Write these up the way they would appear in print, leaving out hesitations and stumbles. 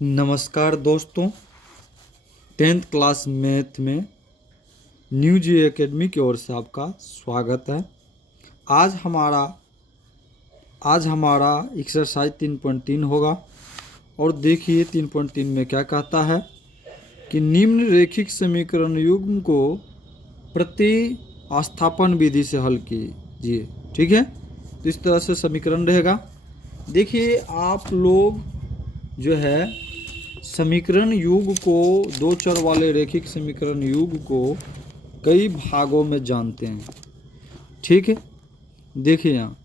नमस्कार दोस्तों, tenth class math में न्यू जी एकेडमी की ओर से आपका स्वागत है। आज हमारा एक्सरसाइज 3.3 होगा और देखिए 3.3 में क्या कहता है कि निम्न रेखिक समीकरण युग्म को प्रतिस्थापन विधि से हल कीजिए। ठीक है, तो इस तरह से समीकरण रहेगा। देखिए आप लोग जो है समीकरण युग को, दो चर वाले रेखिक समीकरण युग को कई भागों में जानते हैं। ठीक है, देखिए यहाँ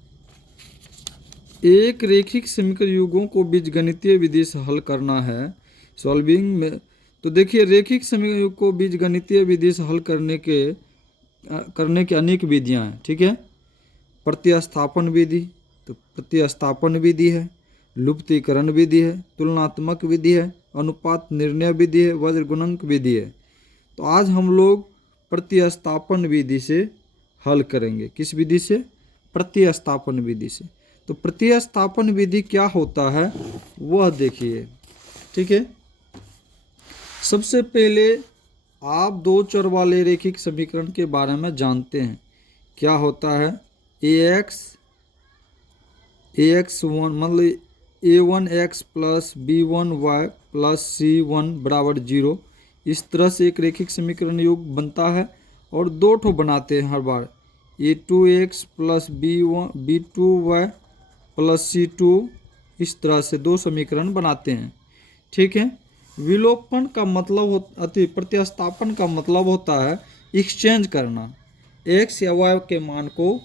एक रेखिक समीकरण युगों को बीजगणितीय विधि से हल करना है सॉल्विंग में। तो देखिए रेखिक समीकरण युग को बीजगणितीय विधि से हल करने की अनेक विधियां हैं। ठीक है, प्रतिस्थापन विधि, तो प्रतिस्थापन विधि है, लुप्तीकरण विधि है, तुलनात्मक विधि है, अनुपात निर्णय विधि है, वज्र गुणक विधि है। तो आज हम लोग प्रतिस्थापन विधि से हल करेंगे। किस विधि से? प्रतिस्थापन विधि से। तो प्रतिस्थापन विधि क्या होता है वह देखिए। ठीक है, सबसे पहले आप दो चर वाले रेखिक समीकरण के बारे में जानते हैं। क्या होता है? ax1 मतलब a1x plus b1y plus c1 बराबर 0। इस तरह से एक रेखिक समीकरण योग बनता है और दो ठो बनाते हैं हर बार। a2x plus b2y plus c2, इस तरह से दो समीकरण बनाते हैं। ठीक है, विलोपन का मतलब प्रतिस्थापन का मतलब होता है एक्सचेंज करना, x या y के मान को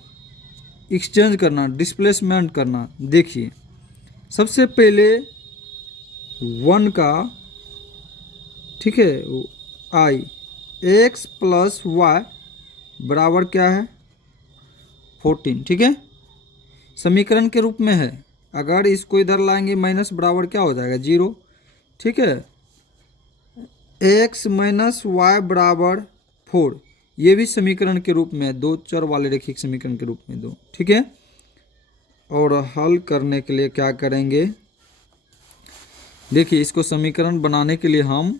एक्सचेंज करना, डिस्प्लेसमेंट करना। देखिए सबसे पहले 1 का, ठीक है, i x प्लस वाई बराबर क्या है? 14। ठीक है, समीकरण के रूप में है। अगर इसको इधर लाएंगे माइनस बराबर क्या हो जाएगा? 0। ठीक है, x माइनस वाई बराबर 4, ये भी समीकरण के रूप में, दो चर वाले रेखिक समीकरण के रूप में दो। ठीक है, और हल करने के लिए क्या करेंगे? देखिए इसको समीकरण बनाने के लिए हम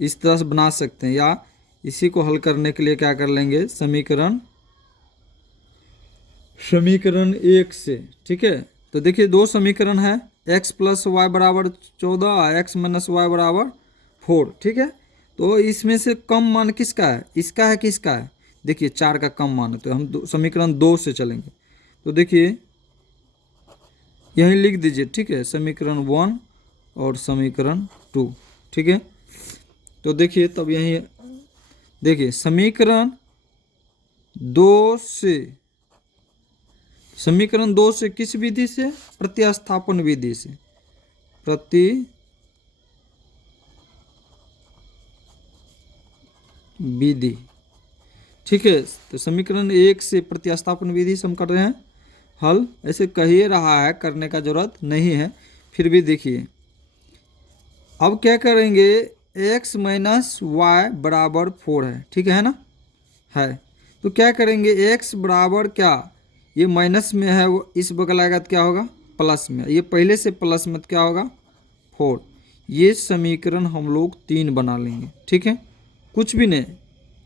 इस तरह से बना सकते हैं, या इसी को हल करने के लिए क्या कर लेंगे? समीकरण एक से। ठीक है, तो देखिए दो समीकरण है, x प्लस वाई बराबर 14, x माइनस वाई बराबर 4। ठीक है, तो इसमें से कम मान किसका है? इसका है, किसका है? देखिए 4 का कम मान है, तो हम समीकरण 2 से चलेंगे। तो देखिए यहीं लिख दीजिए। ठीक है, समीकरण 1 और समीकरण 2। ठीक है, तो देखिए तब यहीं देखिए समीकरण 2 से किस विधि से? प्रतिस्थापन विधि से। विधि। ठीक है, तो समीकरण 1 से प्रतिस्थापन विधि से हम कर रहे हैं हल। ऐसे कह ही रहा है, करने का जरूरत नहीं है, फिर भी देखिए अब क्या करेंगे? x माइनस वाई बराबर 4 है। ठीक है ना, है, तो क्या करेंगे? x बराबर क्या, ये माइनस में है, वो इस बगल आएगा तो क्या होगा? प्लस में। ये पहले से प्लस में तो क्या होगा? 4। ये समीकरण हम लोग 3 बना लेंगे। ठीक है, कुछ भी नहीं,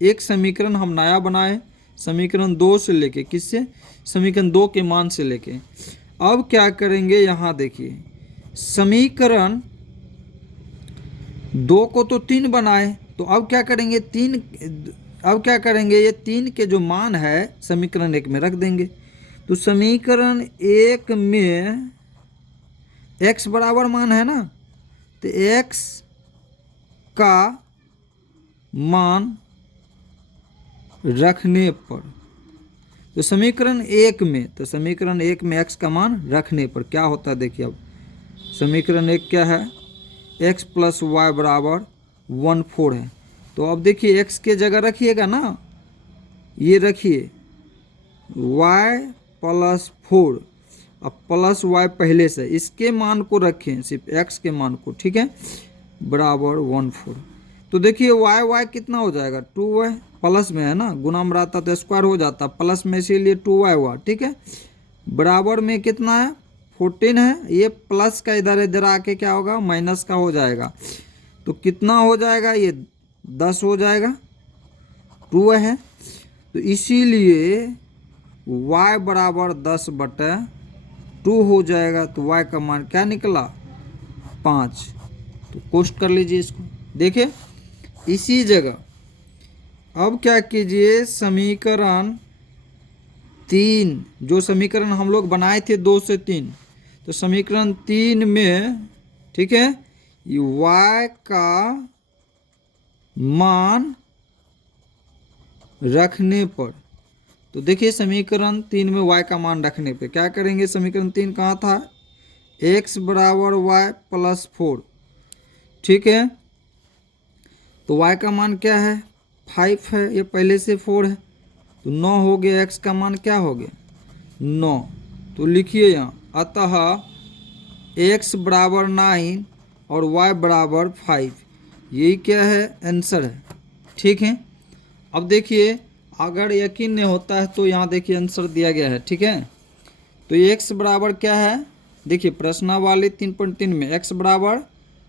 एक समीकरण हम नया बनाए, समीकरण 2 से लेके, किससे? समीकरण 2 के मान से लेके। अब क्या करेंगे? यहाँ देखिए समीकरण 2 को तो 3 बनाए, तो अब क्या करेंगे? ये 3 के जो मान है समीकरण 1 में रख देंगे। तो समीकरण 1 में x बराबर मान है ना, तो x का मान रखने पर, तो समीकरण 1 में x का मान रखने पर क्या होता है? देखिए अब समीकरण 1 क्या है? x प्लस वाई बराबर 14 है। तो अब देखिए x के जगह रखिएगा ना, ये रखिए y प्लस 4, अब प्लस y पहले से, इसके मान को रखें, सिर्फ x के मान को। ठीक है, बराबर 14। तो देखिए y कितना हो जाएगा? 2y, प्लस में है ना, गुना में रहता तो स्क्वायर हो जाता, प्लस में इसीलिए 2y हुआ। ठीक है, बराबर में कितना है? 14 है, ये प्लस का इधर इधर आके क्या होगा, माइनस का हो जाएगा। तो कितना हो जाएगा, ये 10 हो जाएगा, 2 है। तो इसीलिए y बराबर 10/2 हो जाएगा। तो y का मान क्या निकला, 5। तो कोष्ट कर लीजिए इसको। देखिए इसी जगह अब क्या कीजिए, समीकरण 3, जो समीकरण हम लोग बनाए थे 2 से 3, तो समीकरण 3 में, ठीक है, ये y का मान रखने पर, तो देखिए समीकरण 3 में y का मान रखने पे क्या करेंगे, समीकरण 3 कहाँ था, x बराबर y प्लस 4, ठीक है। तो y का मान क्या है, 5 है, ये पहले से 4 है, तो 9 हो गया। x का मान क्या हो गया, 9। तो लिखिए यहाँ, अतः x बराबर 9 और y बराबर 5, यही क्या है, आंसर है, ठीक है। अब देखिए अगर यकीन नहीं होता है तो यहाँ देखिए आंसर दिया गया है, ठीक है। तो x बराबर क्या है, देखिए प्रश्नावली 3.3 में x बराबर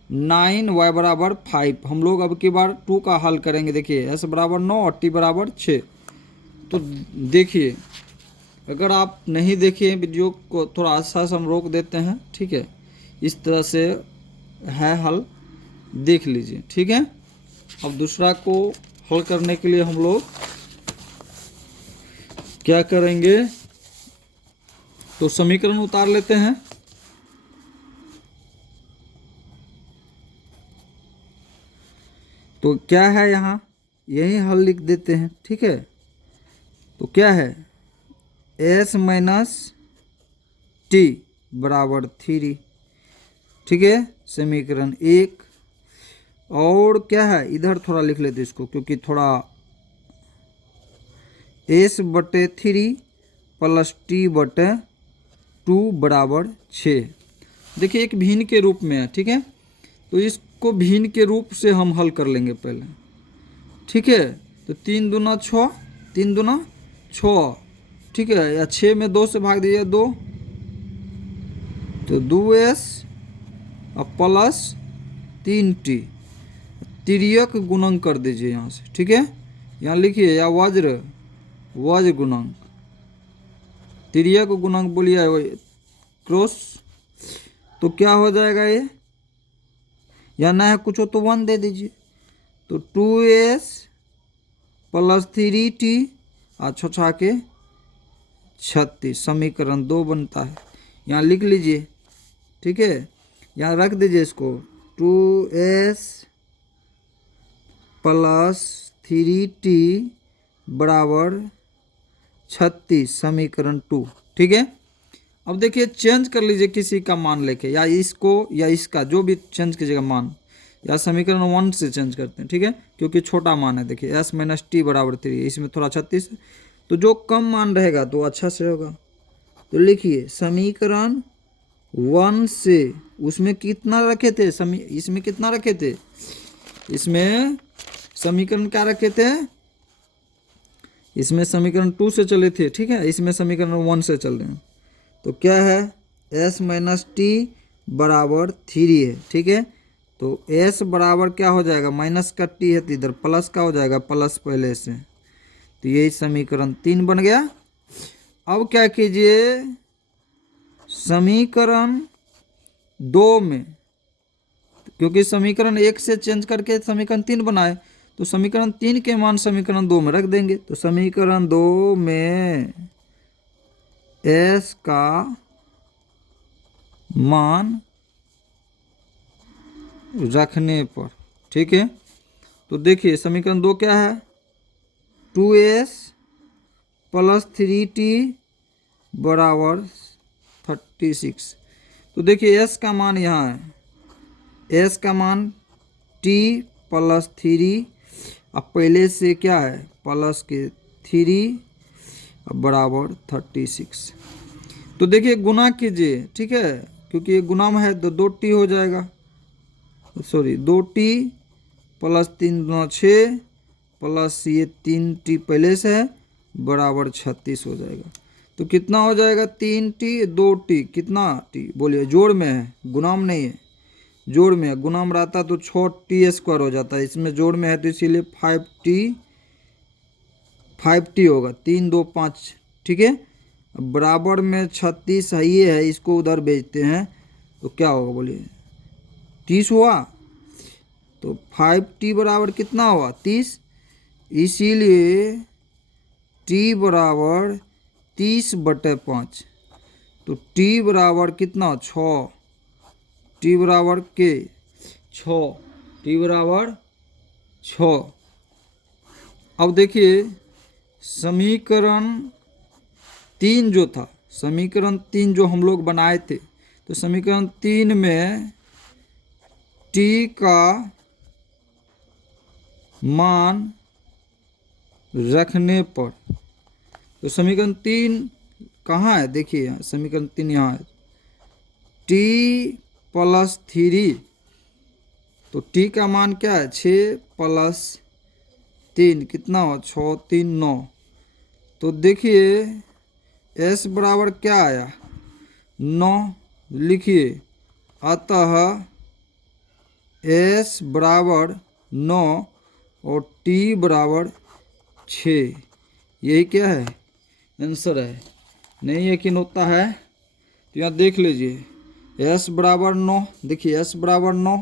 9, y बराबर 5। हम लोग अब की बार 2 का हल करेंगे। देखिए s बराबर 9 और t बराबर 6। तो देखिए अगर आप नहीं देखिए वीडियो को, थोड़ा अच्छा से हम रोक देते हैं, ठीक है, इस तरह से है हल, देख लीजिए, ठीक है। अब दूसरा को हल करने के लिए हम लोग क्या करेंगे, तो समीकरण उतार लेते हैं। तो क्या है यहाँ, यही हल लिख देते हैं, ठीक है। तो क्या है, s माइनस टी बराबर 3, ठीक है, समीकरण 1। और क्या है, इधर थोड़ा लिख लेते इसको, क्योंकि थोड़ा s/3 प्लस t/2 बराबर 6। देखिए एक भिन्न के रूप में है, ठीक है। तो इसको भिन्न के रूप से हम हल कर लेंगे पहले, ठीक है। तो 3 दूना 6, 3 दूना 6, ठीक है, या 6 में 2 से भाग दीजिए 2, तो 2s और प्लस 3t, तिर्यक गुणक कर दीजिए यहाँ से, ठीक है। यहाँ लिखिए, या वज्र गुणक, तिर्यक गुणक बोलिए क्रॉस, तो क्या हो जाएगा ये, या ना है कुछ हो तो 1 दे दीजिए। तो 2s प्लस 3t और 6 के 36, समीकरण 2 बनता है। यहाँ लिख लीजिए, ठीक है, यहाँ रख दीजिए इसको, 2s प्लस 3t बराबर 36, समीकरण 2, ठीक है। अब देखिए चेंज कर लीजिए किसी का मान लेके, या इसको या इसका, जो भी चेंज कीजिएगा मान, या समीकरण 1 से चेंज करते हैं, ठीक है, क्योंकि छोटा मान है। देखिए s माइनस टी बराबर 3, इसमें थोड़ा 36 है, तो जो कम मान रहेगा तो अच्छा से होगा। तो लिखिए समीकरण 1 से, उसमें कितना रखे थे, इसमें कितना रखे थे, इसमें समीकरण क्या रखे थे, इसमें समीकरण 2 से चले थे, ठीक है, इसमें समीकरण 1 से चल रहे हैं। तो क्या है, s माइनस टी बराबर 3 है, ठीक है। तो s बराबर क्या हो जाएगा, माइनस का t है तो इधर प्लस का हो जाएगा, प्लस पहले से, तो यही समीकरण 3 बन गया। अब क्या कीजिए, समीकरण 2 में, क्योंकि समीकरण 1 से चेंज करके समीकरण 3 बनाए, तो समीकरण 3 के मान समीकरण 2 में रख देंगे। तो समीकरण 2 में s का मान रखने पर, ठीक है। तो देखिए समीकरण 2 क्या है, 2s प्लस 3t बराबर 36। तो देखिए s का मान यहाँ है, s का मान t प्लस 3, अब पहले से क्या है, प्लस के 3 बराबर 36। तो देखिए गुना कीजिए, ठीक है, क्योंकि ये गुना में है तो 2t हो जाएगा, सॉरी 2t प्लस 3 दूना 6 प्लस ये 3t पहले से है बराबर 36 हो जाएगा। तो कितना हो जाएगा 3t 2t, कितना t बोलिए, जोड़ में है, गुणाम नहीं है, जोड़ में है। गुणाम रहता तो 6t² हो जाता है, इसमें जोड़ में है तो इसीलिए 5t होगा, 3 2 5, ठीक है। अब बराबर में 36 है, ये है, इसको उधर भेजते हैं तो क्या होगा बोलिए, 30 हुआ। तो 5t बराबर कितना हुआ 30, इसीलिए t बराबर 30/5। तो t बराबर कितना 6, t बराबर के 6, t बराबर 6। अब देखिए समीकरण 3 जो था, समीकरण 3 जो हम लोग बनाए थे, तो समीकरण 3 में t का मान रखने पर, तो समीकरण 3 कहाँ है देखिए, यहाँ समीकरण 3 यहाँ है, t + 3, तो t का मान क्या है 6 + 3 कितना हो 6 3 9। तो देखिए s बराबर क्या आया 9, लिखिए, अतः s बराबर 9 और t बराबर 6, यही क्या है आंसर है। नहीं यकीन होता है तो यहाँ देख लीजिए, s बराबर 9, देखिए s बराबर 9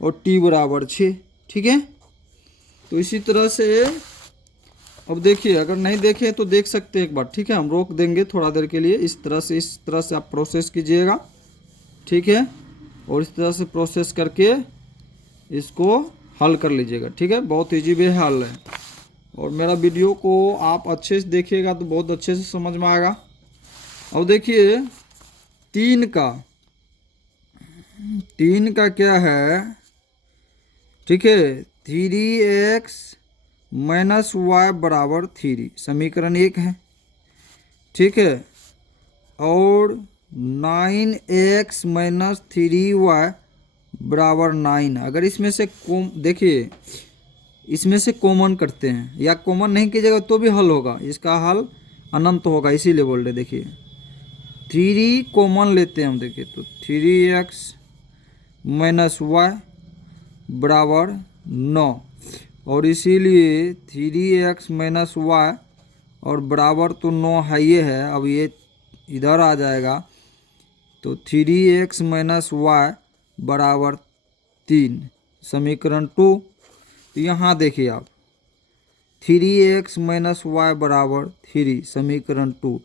और t बराबर 6, ठीक है। तो इसी तरह से अब देखिए, अगर नहीं देखे तो देख सकते हैं एक बार, ठीक है, हम रोक देंगे थोड़ा देर के लिए। इस तरह से आप प्रोसेस कीजिएगा, ठीक है, और इस तरह से प्रोसेस करके इसको हल कर लीजिएगा, ठीक है। बहुत इजी वे हल है, और मेरा वीडियो को आप अच्छे से देखिएगा तो बहुत अच्छे से समझ में आएगा। अब देखिए 3 का क्या है, ठीक है, 3x - y बराबर 3, समीकरण 1 है, ठीक है। और 9x - 3y बराबर 9, अगर इसमें से देखिए इसमें से कॉमन करते हैं, या कॉमन नहीं कीजिएगा तो भी हल होगा, इसका हल अनंत होगा, इसीलिए बोल रहे। देखिए 3 कॉमन लेते हैं हम, देखिए तो 3x - y बराबर 9, और इसीलिए 3x - y और बराबर तो 9 है, ये है, अब ये इधर आ जाएगा, तो 3x - y बराबर 3, समीकरण 2। तो यहाँ देखिए आप 3x - y बराबर 3, समीकरण 2,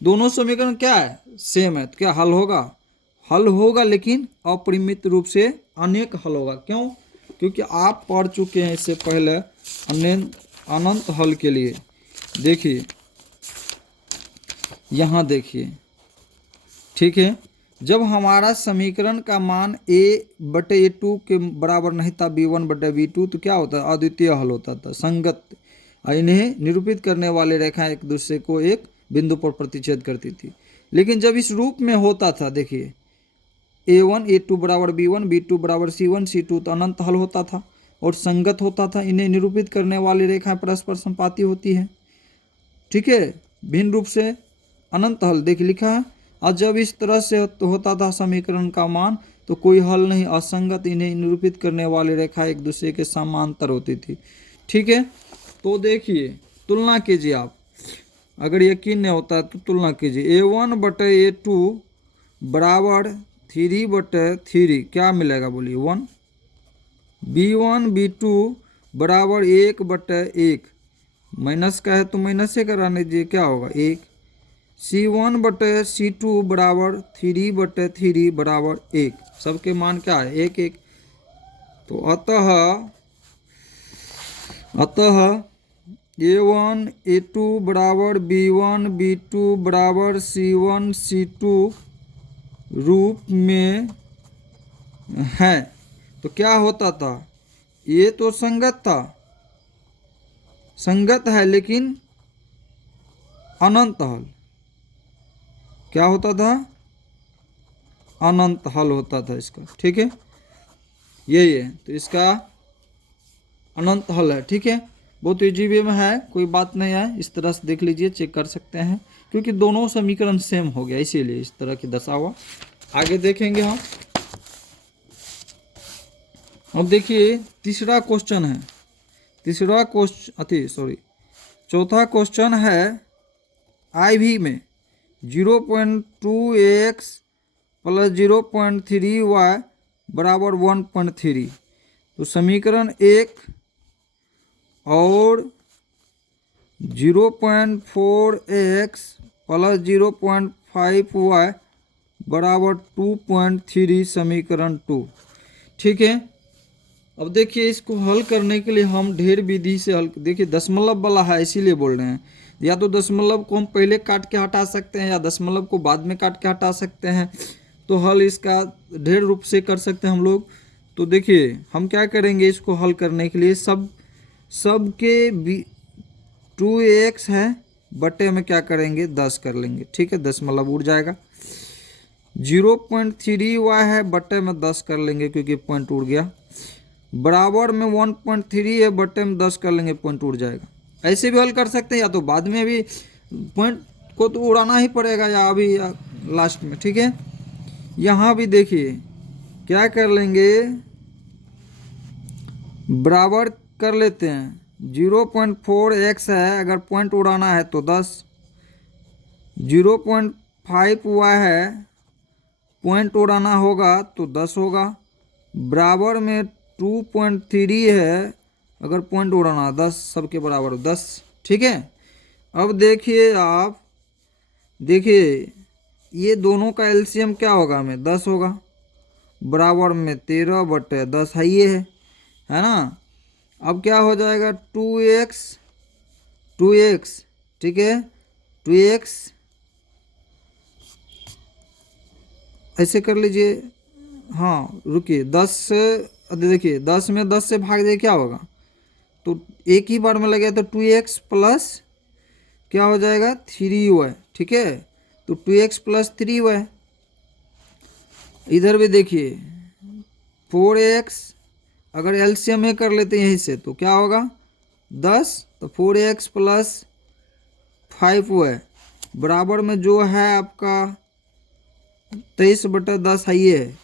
दोनों समीकरण क्या है सेम है, तो क्या हल होगा, हल होगा, लेकिन अपरिमित रूप से अनेक हल होगा। क्यों, क्योंकि आप पढ़ चुके हैं इससे पहले अनंत हल के लिए। देखिए यहाँ देखिए, ठीक है, जब हमारा समीकरण का मान a/a2 के बराबर नहीं था, b1/b2, तो क्या होता है अद्वितीय हल होता था, संगत, इन्हें निरूपित करने वाले रेखाएं एक दूसरे को एक बिंदु पर प्रतिच्छेद करती थी। लेकिन जब इस रूप में होता था, देखिए a1 a2 बराबर b1 b2 बराबर c1 c2, तो अनंत हल होता था और संगत होता था, इन्हें निरूपित करने वाली रेखाएं परस्पर संपाती होती है, ठीक है, भिन्न रूप से अनंत हल देख लिखा है। और जब इस तरह से होता था समीकरण का मान, तो कोई हल नहीं, असंगत, इन्हें निरूपित करने वाली रेखा एक दूसरे के समांतर होती थी, ठीक है। तो देखिए तुलना कीजिए आप, अगर यकीन नहीं होता है तो तुलना कीजिए, a1/a2 बराबर 3/3, क्या मिलेगा बोलिए 1, b1 b2 बराबर 1/1, माइनस का है तो माइनस से कराने दीजिए, क्या होगा 1, c1/c2 बराबर 3/3 बराबर 1, सबके मान क्या है 1 1। तो अतः a1 a2 बराबर b1 b2 बराबर c1 c2 रूप में है। तो क्या होता था, ये तो संगत था, संगत है, लेकिन अनंत हल, क्या होता था अनंत हल होता था इसका, ठीक है, यही है, तो इसका अनंत हल है, ठीक है। बहुत इजी वे में है, कोई बात नहीं है, इस तरह से देख लीजिए, चेक कर सकते हैं क्योंकि दोनों समीकरण सेम हो गया, इसीलिए इस तरह की दशा हुआ। आगे देखेंगे हम। अब देखिए तीसरा क्वेश्चन है, तीसरा क्वेश्चन चौथा क्वेश्चन है IV में 0.2x प्लस 0.3y बराबर 1.3। तो समीकरण 1 और 0.4x प्लस 0.5y बराबर 2.3 समीकरण 2। ठीक है। अब देखिए इसको हल करने के लिए हम ढेर विधि से हल, देखिए दशमलव वाला है इसीलिए बोल रहे हैं, या तो दशमलव को हम पहले काट के हटा सकते हैं या दशमलव को बाद में काट के हटा सकते हैं। तो हल इसका ढेर रूप से कर सकते हैं हम लोग। तो देखिए हम क्या करेंगे, इसको हल करने के लिए सब के 2x है बटे में क्या करेंगे 10 कर लेंगे। ठीक है, दशमलव उड़ जाएगा। 0.3y है बटे में 10 कर लेंगे क्योंकि पॉइंट उड़ गया। बराबर में 1.3 है बटे में 10 कर लेंगे, पॉइंट उड़ जाएगा। ऐसे भी हल कर सकते हैं, या तो बाद में भी पॉइंट को तो उड़ाना ही पड़ेगा या अभी या लास्ट में। ठीक है, यहाँ भी देखिए क्या कर लेंगे, बराबर कर लेते हैं। 0.4x है, अगर पॉइंट उड़ाना है तो 10। 0.5y है, पॉइंट उड़ाना होगा तो 10 होगा। बराबर में 2.3 है, अगर पॉइंट उड़ाना 10, सबके बराबर 10। ठीक है। अब देखिए आप, देखिए ये दोनों का एलसीएम क्या होगा, हमें 10 होगा। बराबर में 13 बटे 10 है, ये है ना। अब क्या हो जाएगा 2x, ठीक है 2x ऐसे कर लीजिए। हाँ रुकिए, 10 से देखिए 10 में 10 से भाग दे क्या होगा, तो एक ही बार में लगे तो 2x प्लस क्या हो जाएगा 3y। ठीक है, तो 2x प्लस 3y। इधर भी देखिए 4x, अगर एलसीएम में कर लेते हैं यहीं से तो क्या होगा 10, तो 4x प्लस 5y बराबर में जो है आपका 23 बटा 10 है ये।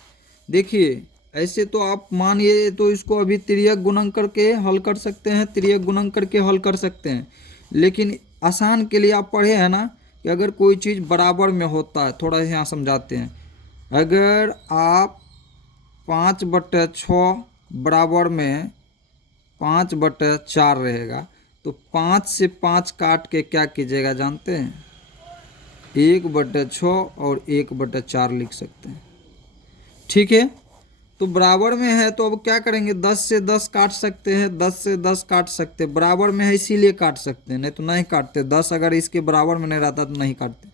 देखिए ऐसे तो आप मानिए तो इसको अभी तिर्यक गुणन करके हल कर सकते हैं, तिर्यक गुणन करके हल कर सकते हैं। लेकिन आसान के लिए आप पढ़े हैं ना कि अगर कोई चीज़ बराबर में होता है, थोड़ा यहाँ समझाते हैं। अगर आप 5/6 बराबर में 5/4 रहेगा, तो 5 से 5 काट के क्या कीजिएगा जानते हैं, 1/6 और 1/4 लिख सकते हैं। ठीक है, तो बराबर में है तो अब क्या करेंगे, 10 से 10 काट सकते हैं, 10 से 10 काट सकते हैं। बराबर में है इसीलिए काट सकते हैं, नहीं तो नहीं काटते। 10 अगर इसके बराबर में नहीं रहता तो नहीं काटते।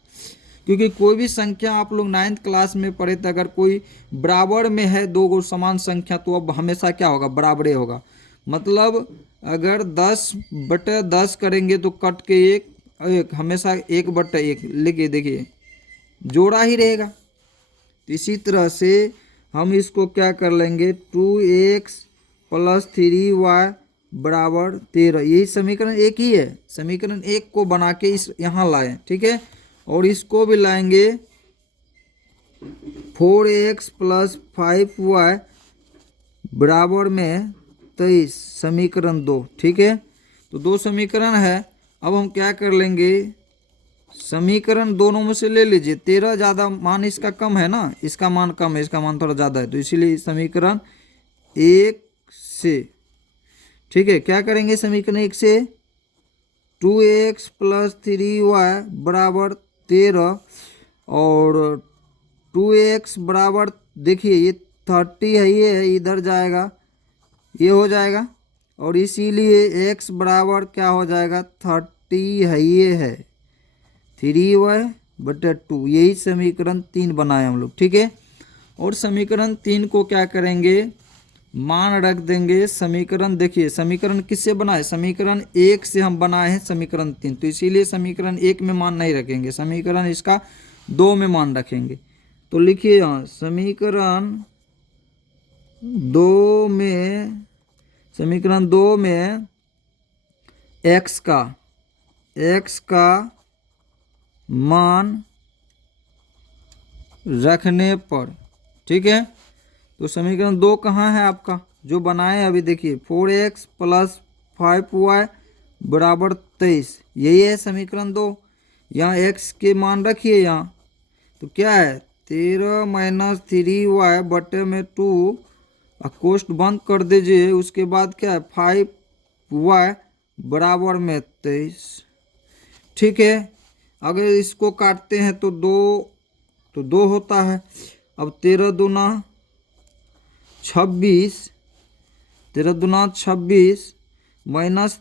क्योंकि कोई भी संख्या आप लोग 9th क्लास में पढ़े तो अगर कोई बराबर में है दो गो समान संख्या तो अब हमेशा क्या होगा, बराबरे होगा। मतलब अगर 10/10 करेंगे तो कट के एक हमेशा 1/1 लेके देखिए जोड़ा ही रहेगा। तो इसी तरह से हम इसको क्या कर लेंगे, 2x प्लस 3y बराबर 13। यही समीकरण एक ही है, समीकरण एक को बना के इस यहाँ लाए। ठीक है, और इसको भी लाएंगे 4x प्लस 5y बराबर में 23 समीकरण 2। ठीक है, तो दो समीकरण है। अब हम क्या कर लेंगे, समीकरण दोनों में से ले लीजिए। 13 ज़्यादा मान इसका कम है ना, इसका मान कम है, इसका मान थोड़ा ज़्यादा है, तो इसीलिए समीकरण 1 से, ठीक है क्या करेंगे, समीकरण 1 से 2x प्लस 3y बराबर 13 और 2x बराबर देखिए ये 30 है, ये है इधर जाएगा, ये हो जाएगा। और इसीलिए x बराबर क्या हो जाएगा 30 है, ये है 3y/2। यही समीकरण 3 बनाए हम लोग। ठीक है, और समीकरण 3 को क्या करेंगे, मान रख देंगे। समीकरण देखिए समीकरण किससे बनाए, समीकरण 1 से हम बनाए हैं समीकरण 3, तो इसीलिए समीकरण 1 में मान नहीं रखेंगे, समीकरण इसका 2 में मान रखेंगे। तो लिखिए यहाँ समीकरण 2 में, समीकरण 2 में x का मान रखने पर, ठीक है। तो समीकरण 2 कहाँ है आपका जो बनाए अभी, देखिए 4x प्लस 5y बराबर 23, यही है समीकरण 2। यहाँ x के मान रखिए यहाँ, तो क्या है 13 माइनस 3y बटे में 2, कोष्ट बंद कर दीजिए। उसके बाद क्या है 5y बराबर में 23, ठीक है। अगर इसको काटते हैं तो 2 होता है। अब 13 दूना 26, 13 दूना 26 माइनस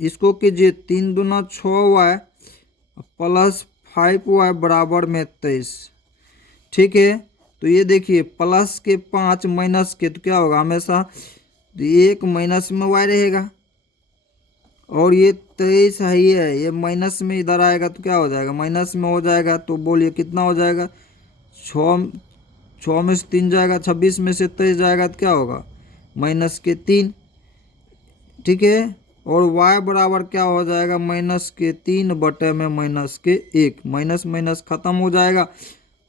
इसको कीजिए 3 दूना 6y प्लस 5y बराबर में 23, ठीक है। तो ये देखिए प्लस के 5 माइनस के तो क्या होगा, हमेशा तो 1 माइनस में y रहेगा, और ये 23 है ही है, ये माइनस में इधर आएगा तो क्या हो जाएगा, माइनस में हो जाएगा। तो बोलिए कितना हो जाएगा, 6 में से 3 जाएगा, 26 में से 23 जाएगा तो क्या होगा माइनस के 3, ठीक है। और y बराबर क्या हो जाएगा, माइनस के 3 बटे में माइनस के 1, माइनस माइनस खत्म हो जाएगा।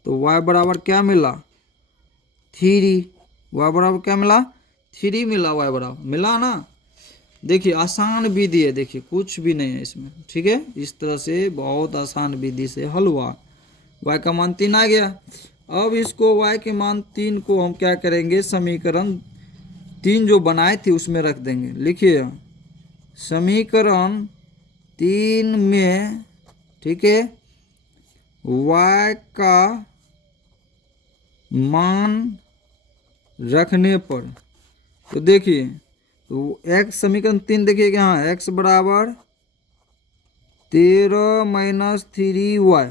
तो y बराबर क्या मिला 3, y बराबर क्या मिला 3 मिला, y बराबर मिला ना। देखिए आसान विधि है, देखिए कुछ भी नहीं है इसमें, ठीक है। इस तरह से बहुत आसान विधि से हल हुआ, y का मान 3 आ गया। अब इसको y के मान 3 को हम क्या करेंगे, समीकरण 3 जो बनाए थे उसमें रख देंगे। लिखिए समीकरण 3 में, ठीक है, y का मान रखने पर, तो देखिए तो x समीकरण 3 देखिए कि हाँ x बराबर 13 माइनस 3y,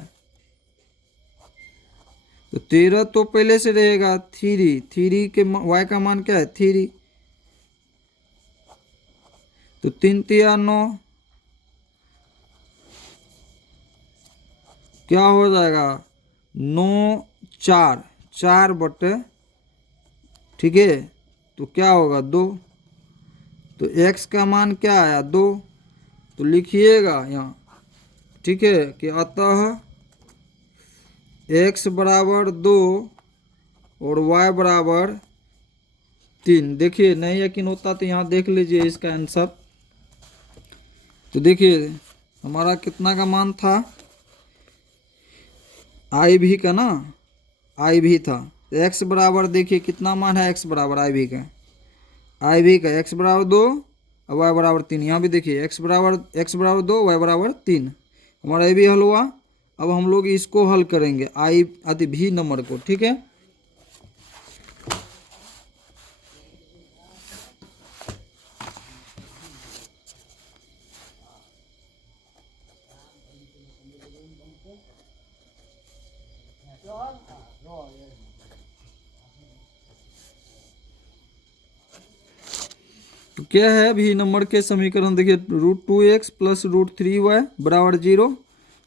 तो 13 तो पहले से रहेगा, 3 के y का मान क्या है 3, तो 3 तिया 9, क्या हो जाएगा 9 4 बटे, ठीक है। तो क्या होगा 2, तो x का मान क्या आया 2, तो लिखिएगा यहाँ, ठीक है, कि अतः x बराबर 2 और y बराबर 3। देखिए नहीं यकीन होता तो यहाँ देख लीजिए इसका आंसर। तो देखिए हमारा कितना का मान था, आई भी का ना, आई भी था। तो x बराबर देखिए कितना मान है, x बराबर आई भी का x बराबर 2 और y बराबर 3। यहाँ भी देखिए x बराबर 2 y बराबर 3, हमारा ये भी हल हुआ। अब हम लोग इसको हल करेंगे आई आदि भी नंबर को, ठीक है। तो क्या है भी नंबर के समीकरण, देखिए √2x प्लस √3y बराबर 0,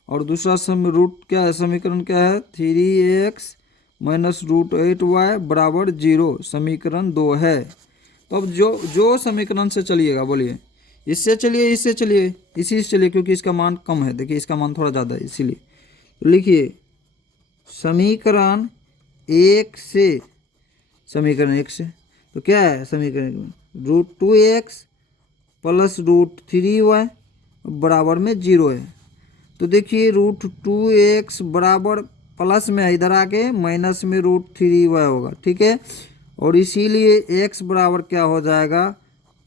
और दूसरा रूट क्या है, समीकरण क्या है 3x माइनस √8y बराबर 0, समीकरण 2 है। तो अब जो समीकरण से चलिएगा, बोलिए इससे चलिए, इससे चलिए, इसी से चलिए, क्योंकि इसका मान कम है, देखिए इसका मान थोड़ा ज़्यादा है इसीलिए। तो लिखिए समीकरण 1 से, समीकरण 1 से तो क्या है समीकरण √2x प्लस √3y बराबर में 0 है। तो देखिए √2x बराबर प्लस में इधर आके माइनस में √3y होगा, ठीक है। और इसीलिए x बराबर क्या हो जाएगा,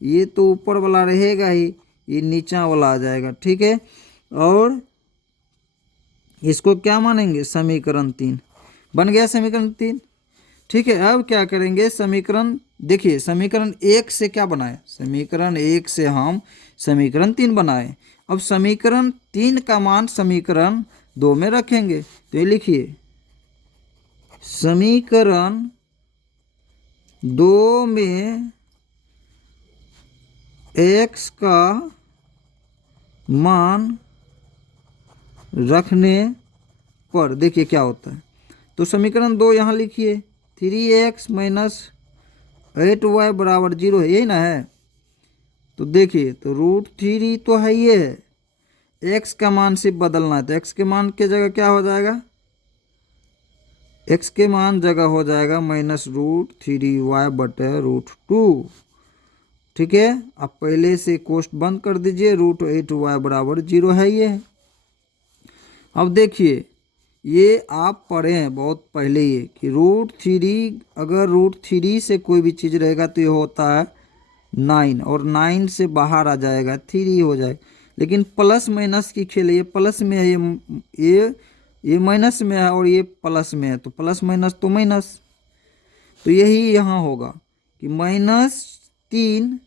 ये तो ऊपर वाला रहेगा ही, ये नीचा वाला आ जाएगा, ठीक है। और इसको क्या मानेंगे, समीकरण 3 बन गया, समीकरण 3, ठीक है। अब क्या करेंगे, समीकरण देखिए समीकरण 1 से क्या बनाए, समीकरण 1 से हम समीकरण 3 बनाए। अब समीकरण 3 का मान समीकरण 2 में रखेंगे। तो ये लिखिए समीकरण 2 में x का मान रखने पर देखिए क्या होता है। तो समीकरण 2 यहाँ लिखिए 3x माइनस 8y बराबर 0 है, यही ना है। तो देखिए तो √3 तो है ये है, एक्स का मान सिर्फ बदलना है, तो एक्स के मान के जगह क्या हो जाएगा, एक्स के मान जगह हो जाएगा -√3y/√2। ठीक है, अब पहले से कोष्ट बंद कर दीजिए, √8y बराबर 0 है ये। अब देखिए ये आप पढ़े हैं बहुत पहले ये कि √3, अगर √3 से कोई भी चीज़ रहेगा तो ये होता है 9, और 9 से बाहर आ जाएगा 3 हो जाएगा। लेकिन प्लस माइनस की खेल है, ये प्लस में है, ये माइनस में है और ये प्लस में है, तो प्लस माइनस तो माइनस, तो यही यहाँ होगा कि -3,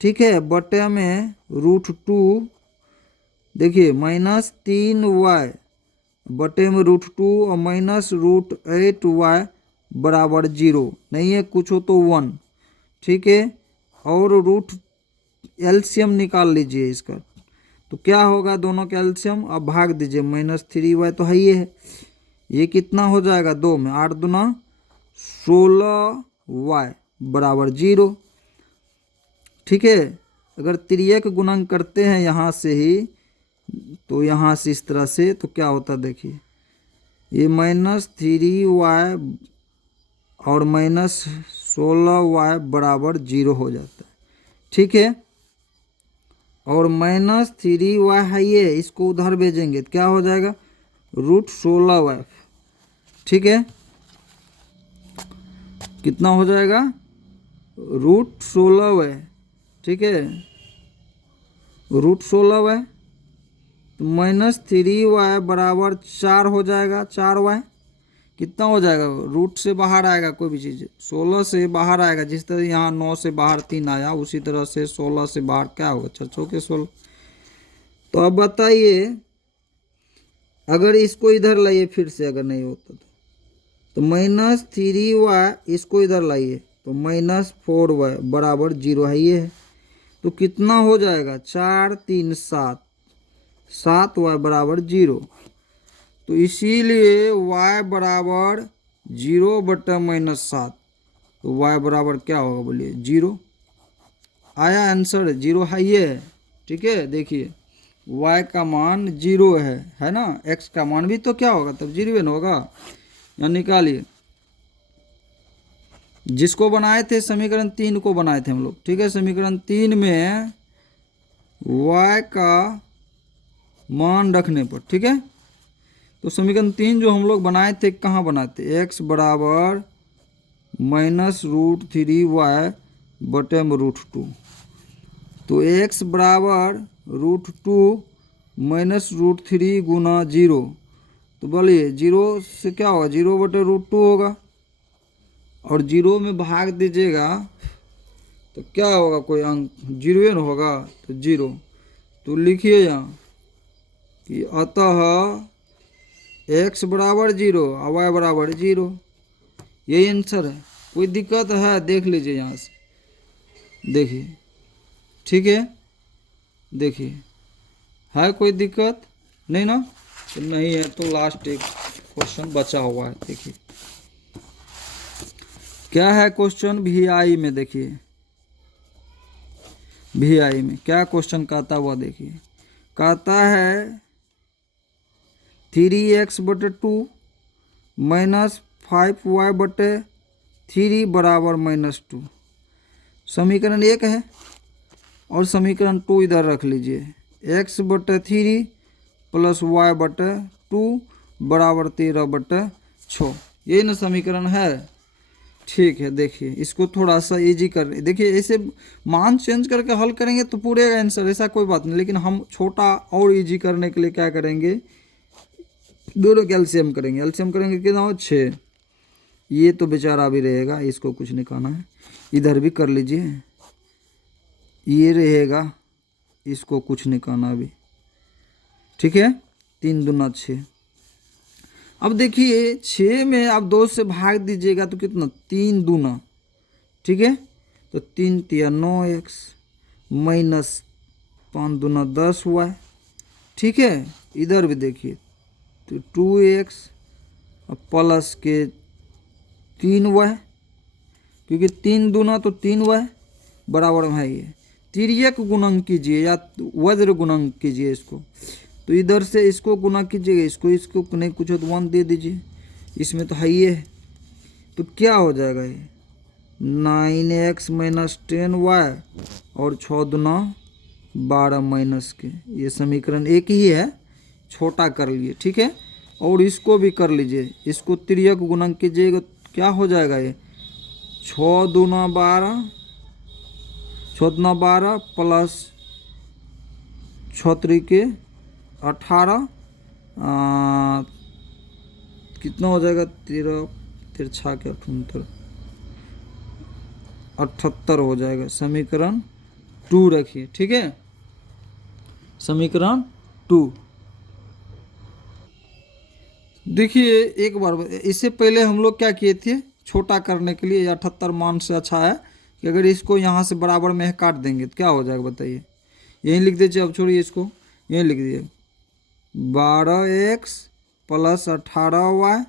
ठीक है, बटे में √2। देखिए -3y बटे में √2 और -√8y बराबर 0 नहीं है, कुछ हो तो 1। ठीक है, और एलसीएम निकाल लीजिए इसका, तो क्या होगा, दोनों का एलसीएम अब भाग दीजिए, -3y तो है ही है, ये कितना हो जाएगा 2 में, 8 दूना 16y बराबर 0। ठीक है, अगर त्रियक गुणन करते हैं यहाँ से ही, तो यहाँ से इस तरह से, तो क्या होता है देखिए, ये -3y और -16y बराबर 0 हो जाता है। ठीक है, और -3y है ये, इसको उधर भेजेंगे तो क्या हो जाएगा, √16y। ठीक है, कितना हो जाएगा, √16y। ठीक है, √16y, तो -3y बराबर 4 हो जाएगा, 4y कितना हो जाएगा, रूट से बाहर आएगा कोई भी चीज़, 16 से बाहर आएगा, जिस तरह यहाँ 9 से बाहर 3 आया, उसी तरह से 16 से बाहर क्या होगा, 6 के 16। तो अब बताइए, अगर इसको इधर लाइए फिर से, अगर नहीं होता तो -3y इसको इधर लाइए, तो -4y बराबर 0 है ये है, तो कितना हो जाएगा, 4 3 7, 7y बराबर 0। तो इसीलिए y बराबर 0/-7, तो y बराबर क्या होगा बोलिए, 0 आया आंसर, 0 है ये है। ठीक है, देखिए y का मान 0 है ना, x का मान भी तो क्या होगा, तब 0 न होगा। यहाँ निकालिए, जिसको बनाए थे समीकरण 3 को बनाए थे हम लोग। ठीक है, समीकरण 3 में y का मान रखने पर, ठीक है, तो समीकरण 3 जो हम लोग बनाए थे, कहाँ बनाए थे, x बराबर -√3y बटे में √2, तो x बराबर √2 -√3 गुना 0, तो बोलिए 0 से क्या होगा, 0/√2 होगा, और 0 में भाग दीजिएगा तो क्या होगा, कोई अंक 0 न होगा, तो 0। तो लिखिए यहाँ कि अतः x बराबर 0 और y बराबर 0, यही आंसर है। कोई दिक्कत है, देख लीजिए यहाँ से, देखिए। ठीक है, देखिए है कोई दिक्कत नहीं ना, तो नहीं है तो लास्ट एक क्वेश्चन बचा हुआ है, देखिए क्या है क्वेश्चन VI में। देखिए VI में क्या क्वेश्चन कहता हुआ, देखिए कहता है 3x/2 -5y/3 बराबर -2। समीकरण 1 है और समीकरण 2 इधर रख लीजिए, x/3 + y/2 बराबर 13/6, यही ना समीकरण है। ठीक है, देखिए इसको थोड़ा सा इजी कर, देखिए ऐसे मान चेंज करके हल करेंगे तो पूरे आंसर, ऐसा कोई बात नहीं, लेकिन हम छोटा और इजी करने के लिए क्या करेंगे, दोनों का एलसीएम करेंगे। एलसीएम करेंगे कितना हो, 6, ये तो बेचारा भी रहेगा, इसको कुछ नहीं कहना है, इधर भी कर लीजिए, ये रहेगा, इसको कुछ नहीं कहना अभी। ठीक है, 3 दूना 6। अब देखिए 6 में आप 2 से भाग दीजिएगा तो कितना, 3 दूना, ठीक है, तो 3 तिया 9x -5 दूना 10y। ठीक है, इधर भी देखिए तो 2x प्लस के 3y, क्योंकि 3 दूना तो 3y बराबर है ये, तिर्यक गुणन कीजिए या वज्र गुणन कीजिए इसको। तो इधर से इसको गुना कीजिएगा, इसको नहीं कुछ तो 1 दे दीजिए, इसमें तो है ही है। तो क्या हो जाएगा ये 9x माइनस 10y और 6 दूना 12 माइनस के, ये समीकरण एक ही है, छोटा कर लिए, ठीक है। और इसको भी कर लीजिए, इसको तिर्यक गुणन कीजिएगा, क्या हो जाएगा ये 6 दूना 12, 6 दूना 12 प्लस 6 त्रिके 18, कितना हो जाएगा 13 तिरछा के 78, 78 हो जाएगा। समीकरण 2 रखिए, ठीक है, समीकरण 2। देखिए एक बार, इससे पहले हम लोग क्या किए थे, छोटा करने के लिए 78 मान से अच्छा है कि अगर इसको यहाँ से बराबर में काट देंगे तो क्या हो जाएगा बताइए, यहीं लिख दीजिए, अब छोड़िए इसको, यहीं लिख दीजिए 12x प्लस 18y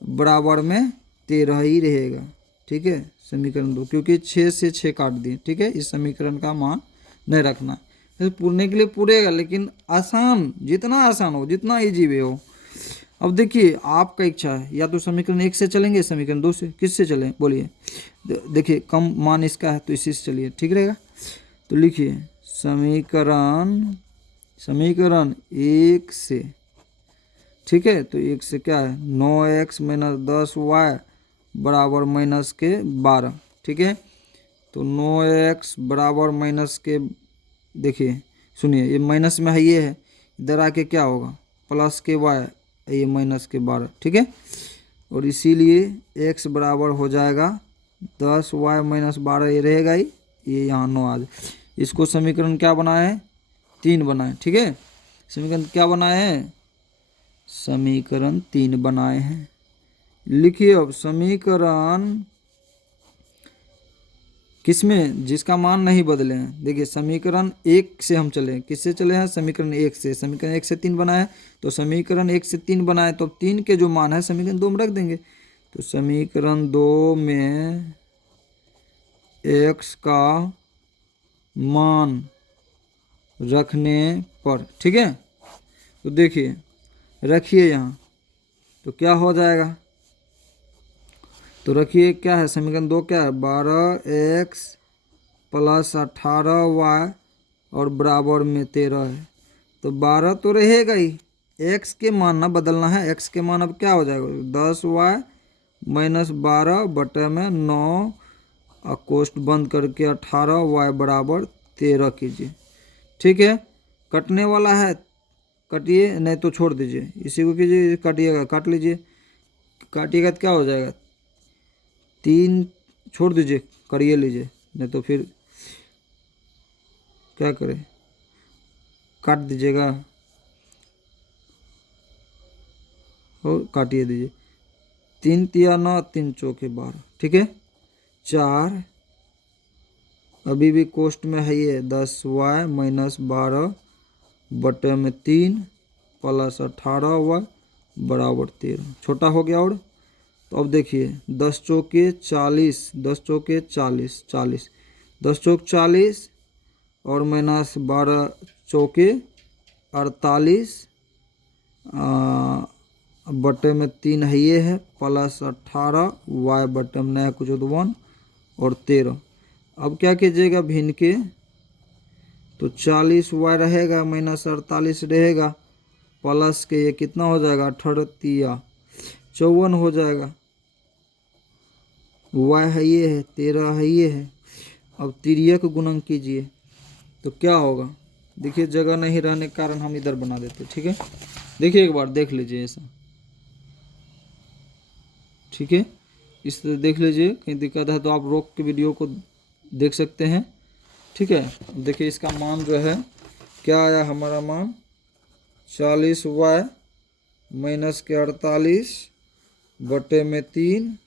बराबर में 13 ही रहेगा, ठीक है। समीकरण 2, क्योंकि 6 से 6 काट दिए, ठीक है, इस समीकरण का मान नहीं रखना, तो पूरने के लिए पूरेगा, लेकिन आसान, जितना आसान हो, जितना ईजी वे हो। अब देखिए आपका इच्छा है, या तो समीकरण 1 से चलेंगे, समीकरण 2 से, किससे चलें बोलिए। देखिए कम मान इसका है तो इसी से चलिए, ठीक रहेगा। तो लिखिए समीकरण 1 से, ठीक है, तो 1 से क्या है 9x माइनस 10y बराबर माइनस के 12, ठीक है। तो 9x बराबर माइनस के, देखिए सुनिए, ये माइनस में है, ये है, इधर आके क्या होगा प्लस के y, ये माइनस के 12, ठीक है। और इसीलिए x बराबर हो जाएगा 10y माइनस 12, ये रहेगा ही, ये यहाँ 9 आ जाए। इसको समीकरण क्या बनाए, 3 बनाए, ठीक है। समीकरण क्या बनाए हैं, समीकरण 3 बनाए हैं। लिखिए अब समीकरण किसमें, जिसका मान नहीं बदले हैं। देखिए समीकरण 1 से हम चले, किससे चले हैं, समीकरण 1 से। समीकरण 1 से 3 बनाए, तो समीकरण 1 से 3 बनाए, तो 3 के जो मान है समीकरण 2 में रख देंगे। तो समीकरण 2 में x का मान रखने पर, ठीक है, तो देखिए रखिए यहाँ, तो क्या हो जाएगा, तो रखिए क्या है, समीकरण 2 क्या है 12x प्लस 18y और बराबर में 13 है। तो 12 तो रहेगा ही, x के मान ना बदलना है, x के मान अब क्या हो जाएगा 10y माइनस 12 बटे में 9, कोष्ठ बंद करके 18y बराबर 13 कीजिए, ठीक है। कटने वाला है, कटिए, नहीं तो छोड़ दीजिए, इसी को कीजिए, काटिएगा, काट लीजिए, काटिएगा तो क्या हो जाएगा 3, छोड़ दीजिए, करिए लीजिए, नहीं तो फिर क्या करें, काट दीजिएगा और काटिए दीजिए, 3 तिया 9, 3 चौके 12, ठीक है। 4 अभी भी कोष्ठ में है, ये 10y माइनस 12 बटे में 3 प्लस 18y बराबर 13, छोटा हो गया। और तो अब देखिए 10 चौके 40, 10 चौके 40, 40, 10 चौक 40 और माइनस 12 चौके 48 बटे में 3 है, ये है प्लस 18 y बटे में नया कुछ 1 और 13। अब क्या कीजिएगा भिन्न के, तो 40 y रहेगा माइनस 48 रहेगा, प्लस के ये कितना हो जाएगा 18 तिया 54 हो जाएगा, y है ये है 13 है ये है। अब तिर्यक गुणन कीजिए तो क्या होगा, देखिए जगह नहीं रहने के कारण हम इधर बना देते, ठीक है। देखिए एक बार देख लीजिए ऐसा, ठीक है, इस तरह देख लीजिए, कहीं दिक्कत है तो आप रोक के वीडियो को देख सकते हैं, ठीक है। देखिए इसका मान जो है क्या आया, हमारा मान 40y माइनस के 48 बटे में 3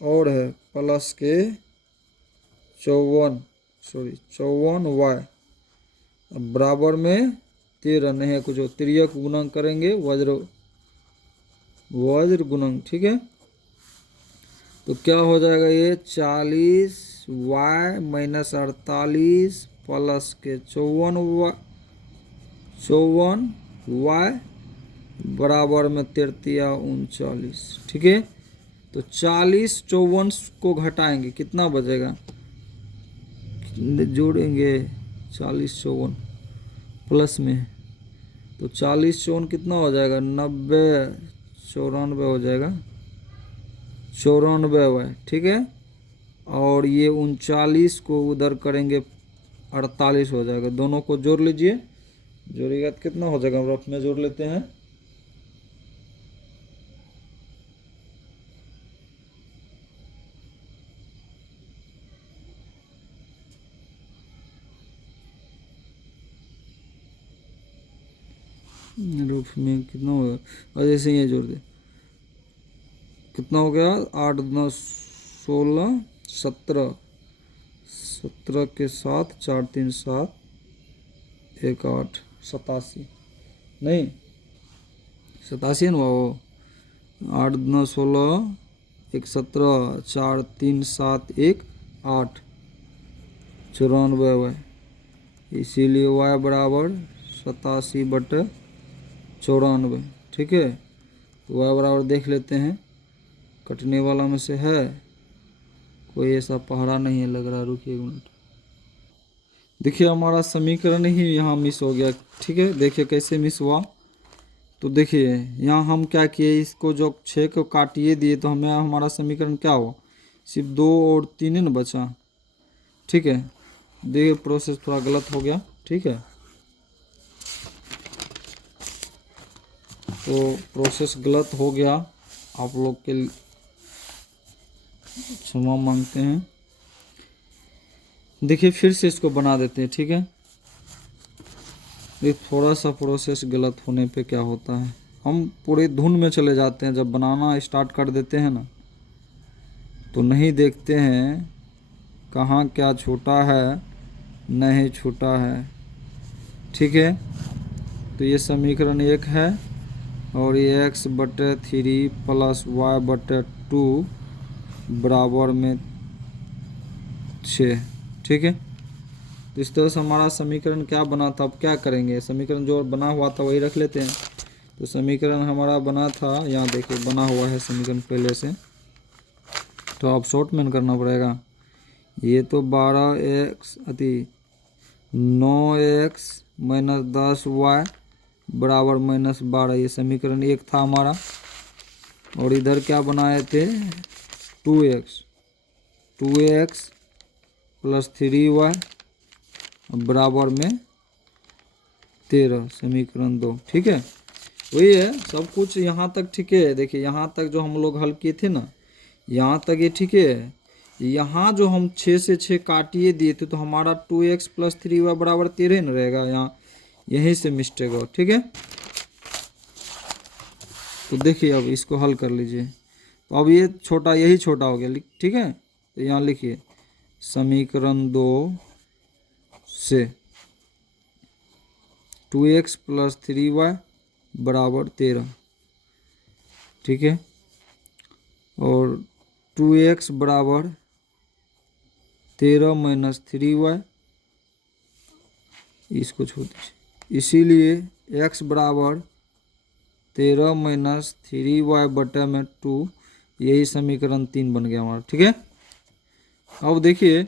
और है प्लस के 54y बराबर में 13, नहीं है कुछ, तिर्यक गुणन करेंगे, वज्र गुणन, ठीक है। तो क्या हो जाएगा ये 40 वाई माइनस 48 प्लस के 54 वाई बराबर में 33 39। ठीक है, तो 40 54 को घटाएंगे, कितना बचेगा, जोड़ेंगे 40 54 प्लस में, तो 40 54 कितना हो जाएगा, 90 94 हो जाएगा, 94 वाई। ठीक है, और ये 39 को उधर करेंगे 48 हो जाएगा। दोनों को जोड़ लीजिए, जोड़िएगा तो कितना हो जाएगा, हम रफ में जोड़ लेते हैं। रूफ में कितना होगा, और जैसे ये जोड़ दे, कितना हो गया, 8 9 16 17 17 के साथ 4 3 7 1 8 87, नहीं 87 है ना वो, 8 9 16 1 17 4 3 7 1 8 94 वाई, इसीलिए वाई बराबर 87/94। ठीक है, तो वाई बराबर देख लेते हैं, कटने वाला में से है कोई, ऐसा पहाड़ा नहीं है लग रहा, रुकिए 1 मिनट। देखिए हमारा समीकरण ही यहाँ मिस हो गया। ठीक है, देखिए कैसे मिस हुआ, तो देखिए यहाँ हम क्या किए, इसको जो 6 को काटिए दिए तो हमें हमारा समीकरण क्या हुआ, सिर्फ 2 और 3 न बचा। ठीक है, देखिए प्रोसेस थोड़ा गलत हो गया। ठीक है, तो प्रोसेस गलत हो गया, आप लोग के क्षमा मांगते हैं। देखिए फिर से इसको बना देते हैं। ठीक है, ये थोड़ा सा प्रोसेस गलत होने पे क्या होता है, हम पूरे धुन में चले जाते हैं, जब बनाना स्टार्ट कर देते हैं ना तो नहीं देखते हैं कहाँ क्या छोटा है नहीं छोटा है। ठीक है, तो ये समीकरण 1 है, और ये x/3 प्लस y/2 बराबर में 6। ठीक है, तो इस तरह से हमारा समीकरण क्या बना था। अब क्या करेंगे, समीकरण जो बना हुआ था वही रख लेते हैं। तो समीकरण हमारा बना था, यहाँ देखिए बना हुआ है समीकरण पहले से, तो अब शॉर्ट में करना पड़ेगा। ये तो 12x 9x माइनस 10y बराबर -12, ये समीकरण 1 था हमारा। और इधर क्या बनाए थे, 2x प्लस 3y बराबर में 13, समीकरण 2। ठीक है, वही है सब कुछ यहाँ तक। ठीक है, देखिए यहाँ तक जो हम लोग हल किए थे ना, यहाँ तक ये ठीक है। यहाँ जो हम 6 से 6 काटिए दिए थे तो हमारा 2x प्लस 3y बराबर 13 न रहेगा, यहाँ यहीं से मिस्टेक हो। ठीक है, तो देखिए अब इसको हल कर लीजिए, तो अब ये छोटा यही छोटा हो गया। ठीक है, तो यहाँ लिखिए समीकरण 2 से 2x प्लस 3y बराबर 13। ठीक है, और 2x बराबर 13 माइनस 3y, इसको छोड़ दीजिए, इसीलिए x बराबर 13 माइनस 3y बटा में 2, यही समीकरण 3 बन गया हमारा। ठीक है, अब देखिए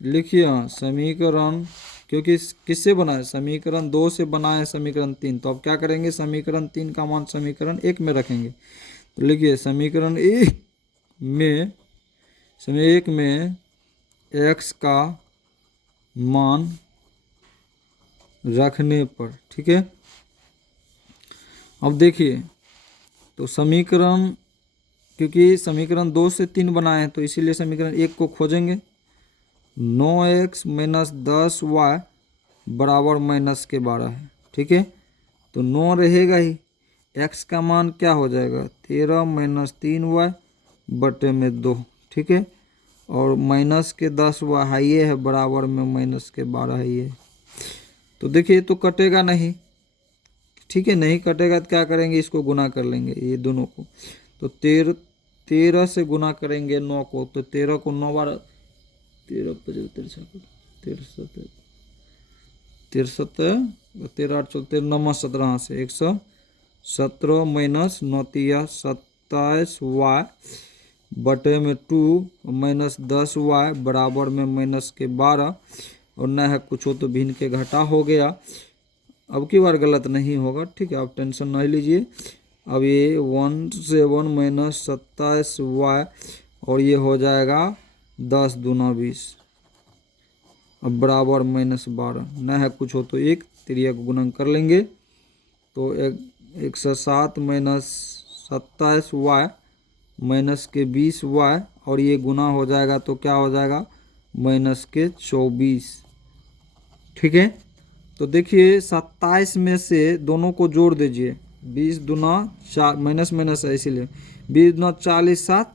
लिखिए समीकरण, क्योंकि किससे बना है, समीकरण 2 से बना है समीकरण 3, तो अब क्या करेंगे, समीकरण 3 का मान समीकरण 1 में रखेंगे। तो लिखिए समीकरण 1 में x का मान रखने पर। ठीक है, अब देखिए तो समीकरण, क्योंकि समीकरण 2 से 3 बनाए हैं तो इसीलिए समीकरण 1 को खोजेंगे। 9x माइनस 10y बराबर -12 है। ठीक है, तो 9 रहेगा ही, x का मान क्या हो जाएगा, 13 माइनस 3y बटे में 2। ठीक है, और माइनस के 10y है ये है, बराबर में -12 है ये। तो देखिए तो कटेगा नहीं। ठीक है, नहीं कटेगा तो क्या करेंगे, इसको गुना कर लेंगे ये दोनों को। तो 13 से गुना करेंगे 9 को, तो 13 को 9 बार 13 तिरसठ 13 से 117 माइनस 9×27y बटे में 2 माइनस 10y बराबर में माइनस के 12 और न है कुछ हो तो भिन्न के घटा हो गया। अब की बार गलत नहीं होगा, ठीक है, आप टेंशन नहीं लीजिए। अब ये 17 माइनस 27y और ये हो जाएगा 10 दूना 20 अब बराबर माइनस 12 न है कुछ हो तो 1 तिरिया को गुणन कर लेंगे तो 107 माइनस 27y माइनस के 20y और ये गुना हो जाएगा तो क्या हो जाएगा माइनस के 24। ठीक है, तो देखिए 27 में से दोनों को जोड़ दीजिए, 20 दूना 4 माइनस माइनस है इसीलिए 20 दूना 40 7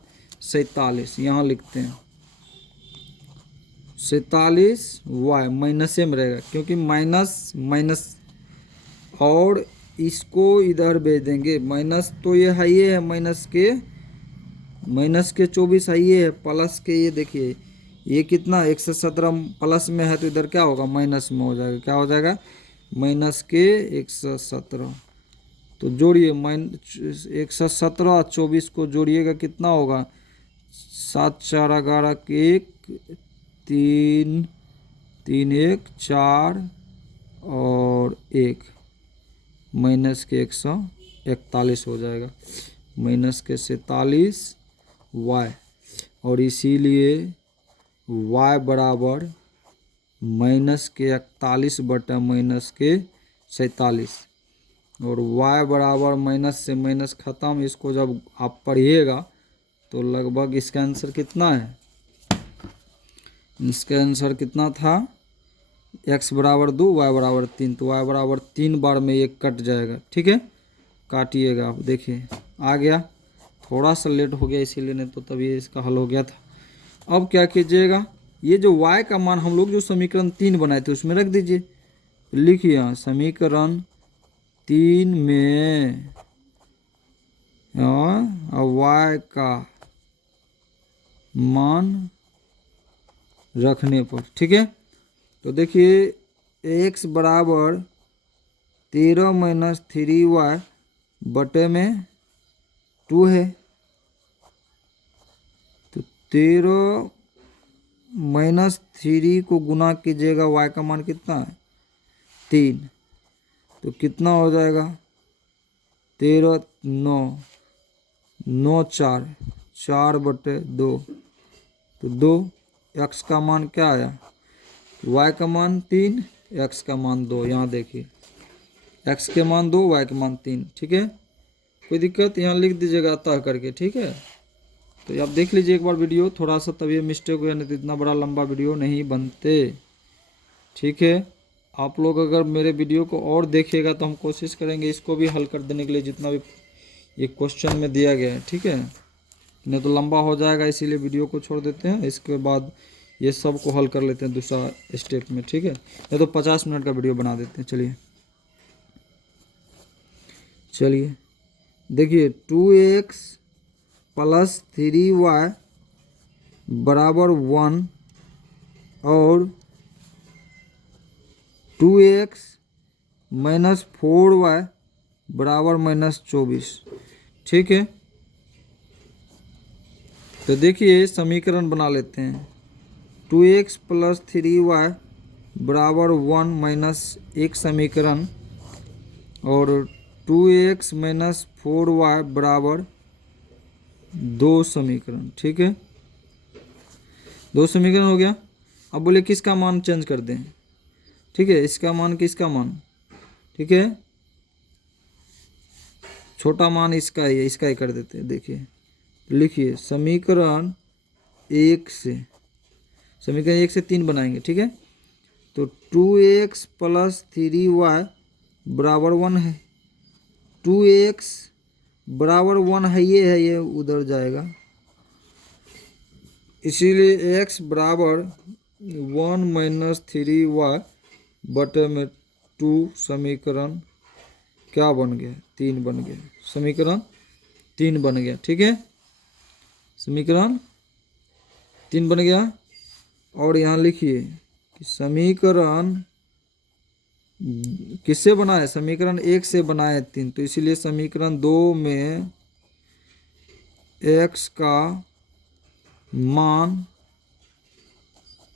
47 यहाँ लिखते हैं 47y माइनस में रहेगा क्योंकि माइनस माइनस और इसको इधर भेज देंगे माइनस तो ये है ये है माइनस के 24 है ये है प्लस के ये देखिए ये कितना 117 प्लस में है तो इधर क्या होगा माइनस में हो जाएगा, क्या हो जाएगा माइनस के 117। तो जोड़िए 117 24 को जोड़िएगा कितना होगा 7 4 11 के 1 3 3 1 4 और 1 माइनस के 141 हो जाएगा माइनस के 47 y और इसीलिए y बराबर माइनस के 41 बटा माइनस के 47 और y बराबर माइनस से माइनस ख़त्म। इसको जब आप पढ़िएगा तो लगभग इसका आंसर कितना है, इसका आंसर कितना था x बराबर 2 y बराबर 3 तो y बराबर 3 बार में ये कट जाएगा। ठीक है, काटिएगा आप देखिए आ गया, थोड़ा सा लेट हो गया इसीलिए, नहीं तो तभी इसका हल हो गया था। अब क्या कीजिएगा ये जो y का मान हम लोग जो समीकरण 3 बनाए थे उसमें रख दीजिए, लिखिए समीकरण 3 में y का मान रखने पर। ठीक है, तो देखिए x बराबर 13 माइनस 3y बटे में 2 है तो 13 माइनस 3 को गुना कीजिएगा y का मान कितना है 3 तो कितना हो जाएगा 13 9 9 4 4 बटे 2 तो 2 x का मान क्या आया y का मान 3 x का मान 2, यहाँ देखिए x के मान 2 y के मान 3। ठीक है, कोई दिक्कत यहाँ लिख दीजिएगा अतः करके। ठीक है, तो आप देख लीजिए एक बार वीडियो, थोड़ा सा तभी मिस्टेक हो गया नहीं तो इतना बड़ा लंबा वीडियो नहीं बनते। ठीक है, आप लोग अगर मेरे वीडियो को और देखिएगा तो हम कोशिश करेंगे इसको भी हल कर देने के लिए जितना भी ये क्वेश्चन में दिया गया है। ठीक है, नहीं तो लंबा हो जाएगा इसीलिए वीडियो को छोड़ देते हैं, इसके बाद ये सब को हल कर लेते हैं दूसरा स्टेप में। ठीक है, नहीं तो 50 मिनट का वीडियो बना देते हैं। चलिए देखिए 2x प्लस 3y बराबर 1 और 2x माइनस 4y बराबर माइनस 24। ठीक है, तो देखिए समीकरण बना लेते हैं 2x प्लस 3y बराबर 1 माइनस एक समीकरण और 2x माइनस 4y बराबर 2 समीकरण। ठीक है, 2 समीकरण हो गया। अब बोले किसका मान चेंज कर दें। ठीक है, इसका मान किसका मान, ठीक है छोटा मान इसका ही है, इसका ही कर देते हैं। देखिए लिखिए समीकरण 1 से 3 बनाएंगे। ठीक है, तो 2x प्लस 3y बराबर 1 है, 2x बराबर 1 है ये उधर जाएगा, इसीलिए x बराबर 1 माइनस 3y बटे में 2 समीकरण क्या बन गया 3 बन गया, समीकरण 3 बन गया। ठीक है, समीकरण 3 बन गया। और यहाँ लिखिए कि समीकरण किससे बना है, समीकरण 1 से बना है 3, तो इसीलिए समीकरण 2 में x का मान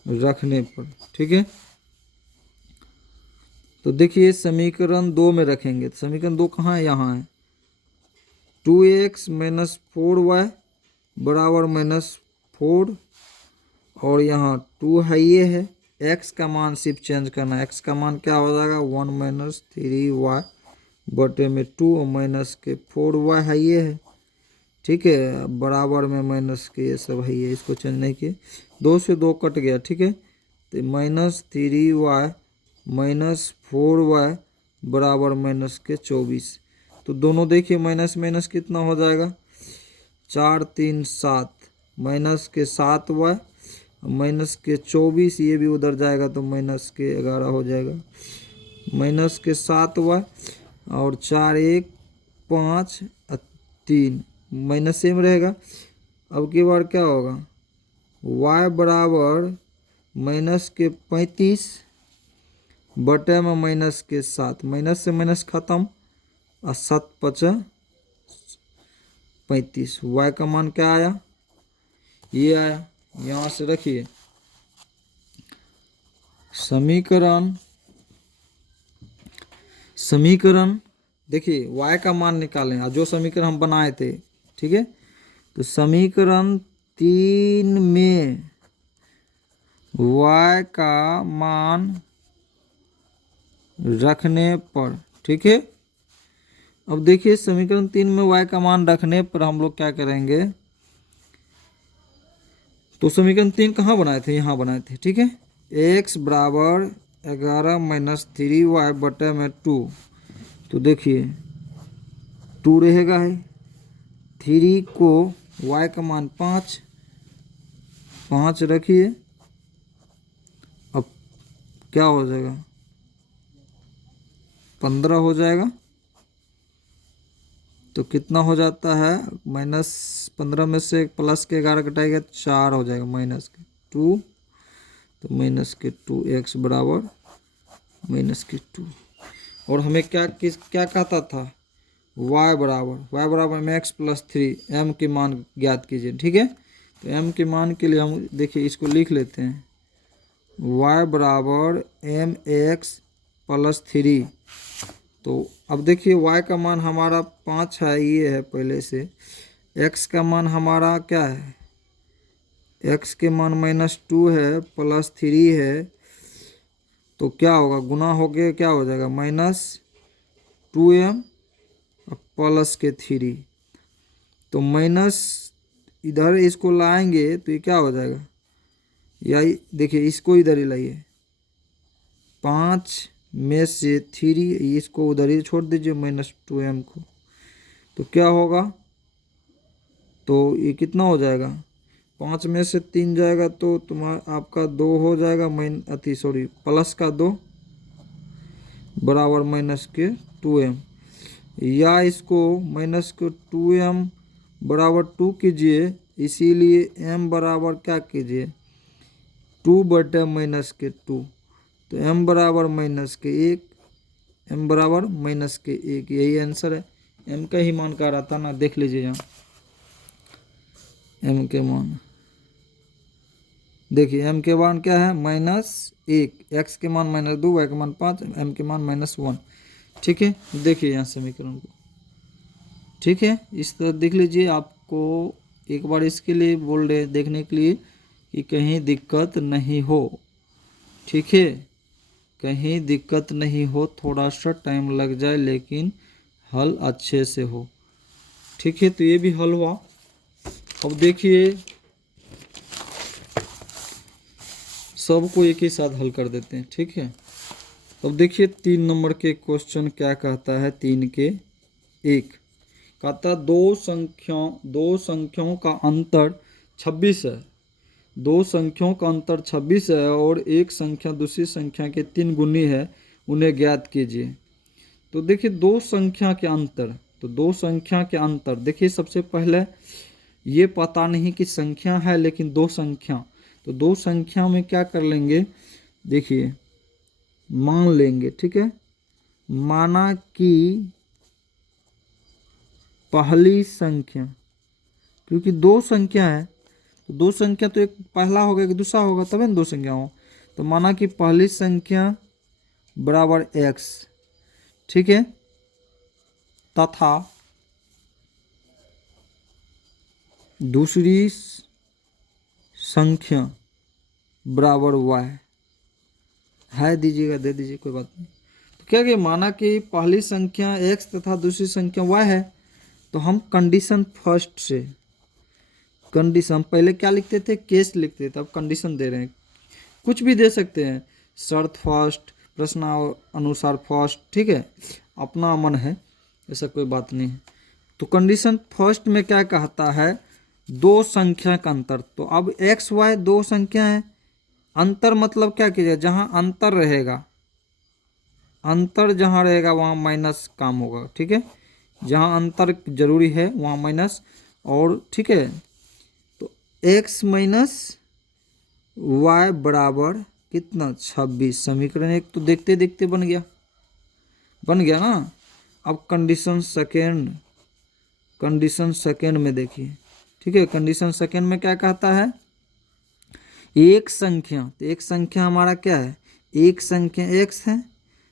रखने पर, ठीक है। तो देखिए समीकरण 2 में रखेंगे, तो समीकरण 2 कहाँ है, यहाँ है। 2x माइनस 4y बराबर -4, और यहाँ 2 है, ये है। x का मान सिर्फ चेंज करना है, x का मान क्या हो जाएगा 1 माइनस 3y बटे में 2 और माइनस के 4y है, ये है, ठीक है। बराबर में माइनस के ये सब है, ये इसको चेंज नहीं किए, 2 से 2 कट गया, ठीक है। तो -3y माइनस 4y बराबर माइनस के 24। तो दोनों देखिए माइनस माइनस कितना हो जाएगा, 4 3 7 माइनस के 7y माइनस के 24, ये भी उधर जाएगा तो माइनस के 11 हो जाएगा, माइनस के 7y और 4 1 5 3 माइनस सेम रहेगा। अब की बार क्या होगा, y बराबर माइनस के 35 बटे में माइनस के 7, माइनस से माइनस खत्म और 7 5 35, y का मान क्या आया, ये आया। यहाँ से रखिए समीकरण देखिए y का मान निकालें, जो समीकरण हम बनाए थे, ठीक है। तो समीकरण 3 में y का मान रखने पर, ठीक है। अब देखिए समीकरण 3 में y का मान रखने पर हम लोग क्या करेंगे, तो समीकरण 3 कहाँ बनाए थे, यहाँ बनाए थे, ठीक है। x बराबर 11 माइनस 3y बटे में 2, तो देखिए 2 रहेगा है, 3 को y का मान 5 रखिए, अब क्या हो जाएगा 15 हो जाएगा। तो कितना हो जाता है, -15 में से प्लस के 11 कटाएगा 4 हो जाएगा, माइनस के 2, तो माइनस के 2 x बराबर माइनस के 2। और हमें क्या कहता था, y बराबर mx प्लस 3, m के मान ज्ञात कीजिए, ठीक है। तो m के मान के लिए हम देखिए इसको लिख लेते हैं, y बराबर mx प्लस 3। तो अब देखिए y का मान हमारा 5 है, ये है पहले से, x का मान हमारा क्या है, x के मान -2 है प्लस 3 है, तो क्या होगा, गुना हो गया, क्या हो जाएगा -2m प्लस के 3, तो माइनस इधर इसको लाएंगे तो ये क्या हो जाएगा, या देखिए इसको इधर ही लाइए, 5 में से 3 इसको उधर ही छोड़ दीजिए -2m को, तो क्या होगा, तो ये कितना हो जाएगा, 5 में से 3 जाएगा तो तुम्हारा आपका 2 हो जाएगा, प्लस का 2 बराबर माइनस के 2m, या इसको माइनस के 2m बराबर 2 कीजिए, इसीलिए m बराबर क्या कीजिए 2 बटे माइनस के 2, तो m बराबर -1, m बराबर -1, यही आंसर है। m का ही मान का रहा था ना, देख लीजिए यहाँ m के मान, देखिए m के मान क्या है -1, x के मान -2, y के मान 5, m के मान -1, ठीक है। देखिए यहाँ समीकरण को, ठीक है, इस तरह देख लीजिए। आपको एक बार इसके लिए बोल रहे देखने के लिए कि कहीं दिक्कत नहीं हो, ठीक है, कहीं दिक्कत नहीं हो, थोड़ा सा टाइम लग जाए लेकिन हल अच्छे से हो, ठीक है। तो ये भी हल हुआ। अब देखिए सबको एक ही साथ हल कर देते हैं, ठीक है। अब देखिए 3 नंबर के क्वेश्चन क्या कहता है, 3 के 1 कहता दो संख्याओं का अंतर 26 है, 2 संख्याओं का अंतर 26 है और एक संख्या दूसरी संख्या के 3 गुनी है, उन्हें ज्ञात कीजिए। तो देखिए 2 संख्या के अंतर, तो 2 संख्या के अंतर देखिए, सबसे पहले ये पता नहीं कि संख्या है लेकिन 2 संख्या, तो दो संख्याओं में क्या कर लेंगे, देखिए मान लेंगे, ठीक है। माना कि पहली संख्या, क्योंकि दो संख्या है तो दो संख्या तो एक पहला होगा एक दूसरा होगा, तभी ना दो संख्या हो। तो माना कि पहली संख्या बराबर x, ठीक है, तथा दूसरी संख्या बराबर y है, दीजिएगा दे दीजिए, कोई बात नहीं। तो क्या कि माना कि पहली संख्या x तथा दूसरी संख्या y है, तो हम कंडीशन फर्स्ट से, कंडीशन पहले क्या लिखते थे, केस लिखते थे, अब कंडीशन दे रहे हैं, कुछ भी दे सकते हैं, शर्त फर्स्ट, प्रश्न अनुसार फर्स्ट, ठीक है, अपना मन है, ऐसा कोई बात नहीं है। तो कंडीशन फर्स्ट में क्या कहता है, दो संख्या का अंतर। तो अब एक्स वाई दो संख्या है, अंतर मतलब क्या कीजिएगा, जहाँ अंतर रहेगा, अंतर जहाँ रहेगा वहाँ माइनस काम होगा, ठीक है, जहाँ अंतर जरूरी है वहाँ माइनस, और ठीक है। तो x माइनस वाई बराबर कितना 26, समीकरण एक तो देखते देखते बन गया, बन गया ना। अब कंडीशन सेकेंड, कंडीशन सेकेंड में देखिए, ठीक है, कंडीशन सेकेंड में क्या कहता है, एक संख्या, तो एक संख्या हमारा क्या है, एक संख्या x है,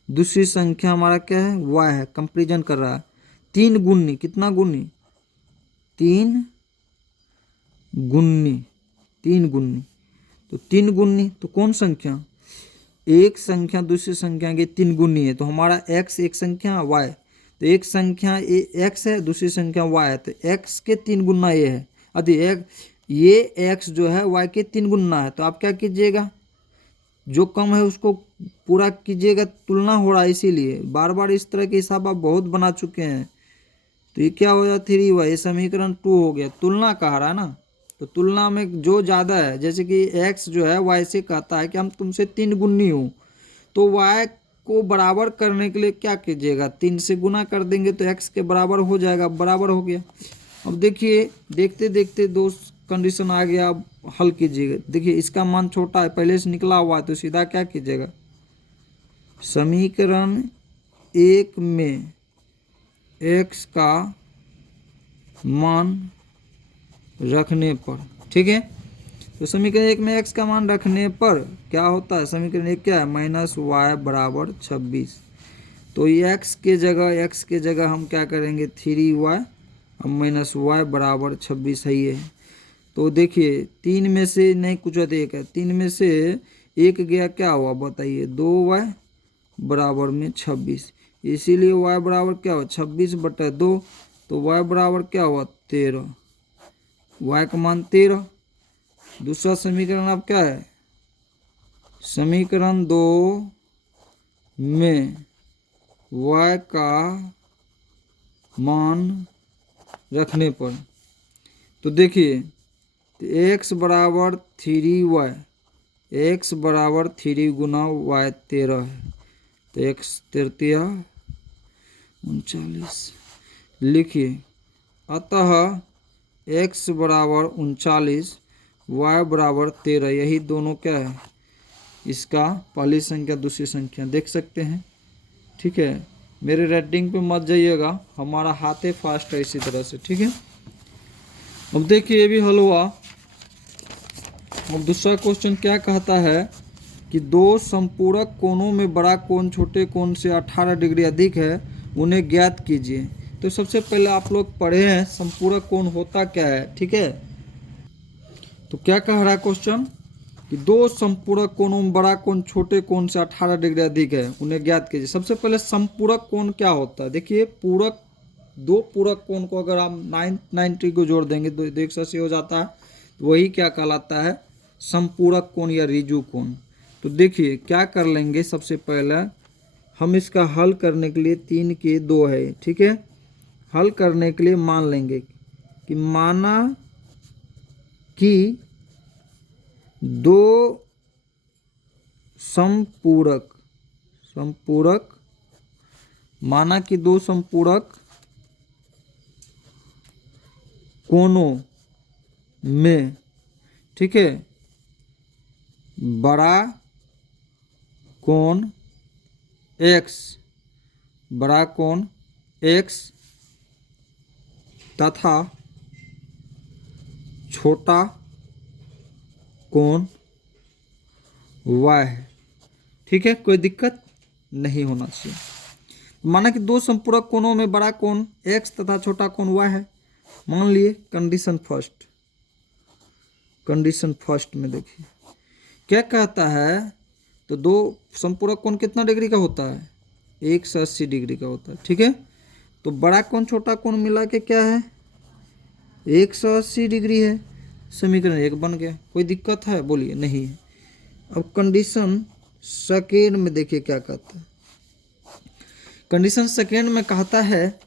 दूसरी संख्या हमारा क्या है y है, कंपेरिजन कर रहा है, तीन गुनी, कितना गुनी, तीन गुनी, तीन गुनी, तो तीन गुनी तो कौन संख्या, एक संख्या दूसरी संख्या के तीन गुनी है, तो हमारा x एक संख्या y, तो एक संख्या x है दूसरी संख्या y है, तो x के तीन गुना ये है, अति एक ये x जो है y के तीन गुना है। तो आप क्या कीजिएगा, जो कम है उसको पूरा कीजिएगा, तुलना हो रहा है, इसीलिए बार बार इस तरह के हिसाब आप बहुत बना चुके हैं। तो ये क्या हो गया 3y, ये समीकरण 2 हो गया, तुलना कह रहा है ना। तो तुलना में जो ज़्यादा है, जैसे कि x जो है y से कहता है कि हम तुमसे तीन गुनी हूँ, तो y को बराबर करने के लिए क्या कीजिएगा, तीन से गुना कर देंगे तो x के बराबर हो जाएगा, बराबर हो गया। अब देखिए देखते देखते दो कंडीशन आ गया, अब हल कीजिएगा। देखिए इसका मान छोटा है, पहले से निकला हुआ है, तो सीधा क्या कीजिएगा, समीकरण एक में x का मान रखने पर, ठीक है, तो समीकरण एक में x का मान रखने पर क्या होता है, समीकरण एक क्या है, माइनस वाई बराबर 26। तो x के जगह हम क्या करेंगे 3y, अब माइनस वाई बराबर 26 है ये। तो देखिए तीन में से नहीं कुछ अधिक है, तीन में से एक गया, क्या हुआ बताइए, 2y बराबर में 26, इसीलिए y बराबर क्या हुआ 26/2, तो y बराबर क्या हुआ 13, y का मान 13। दूसरा समीकरण अब क्या है, समीकरण 2 में y का मान रखने पर, तो देखिए x बराबर 3y, x बराबर 3 गुना y 13 है, तो x 13 39 लिखिए, अतः x बराबर 39, y बराबर 13, यही दोनों क्या है, इसका पहली संख्या दूसरी संख्या देख सकते हैं, ठीक है। मेरे रेटिंग पे मत जाइएगा, हमारा हाथे फास्ट है इसी तरह से, ठीक है। अब देखिए ये भी हल हुआ। अब दूसरा क्वेश्चन क्या कहता है कि दो संपूरक कोणों में बड़ा कोण छोटे कोण से 18 डिग्री अधिक है, उन्हें ज्ञात कीजिए। तो सबसे पहले आप लोग पढ़े हैं संपूरक कोण होता क्या है, ठीक है। तो क्या कह रहा है क्वेश्चन कि दो संपूरक कोणों में बड़ा कोण छोटे कोण से 18 डिग्री अधिक है, उन्हें ज्ञात कीजिए। सबसे पहले संपूरक कोण क्या होता है, देखिए पूरक, दो पूरक कोण को अगर आप 90 को जोड़ देंगे तो 180 हो जाता है, तो वही क्या कहलाता है, संपूरक कोण या रिजु कोण। तो देखिए क्या कर लेंगे, सबसे पहले हम इसका हल करने के लिए 3 के 2 है, ठीक है। हल करने के लिए मान लेंगे कि माना कि दो संपूरक, संपूरक माना कि दो संपूरक कोणों में, ठीक है, बड़ा कोण x, बड़ा कोण x तथा छोटा कोण y है। ठीक है, कोई दिक्कत नहीं होना चाहिए। माना कि दो संपूरक कोणों में बड़ा कोण x तथा छोटा कोण y है। मान लिए कंडीशन फर्स्ट में देखिए क्या कहता है, तो दो संपूरक कोण कितना डिग्री का होता है, 180 डिग्री का होता है। ठीक है, तो बड़ा कोण छोटा कोण मिला के क्या है, 180 डिग्री है। समीकरण 1 बन गया। कोई दिक्कत है, बोलिए नहीं है। अब कंडीशन सेकेंड में देखिए क्या कहता है। कंडीशन सेकेंड में कहता है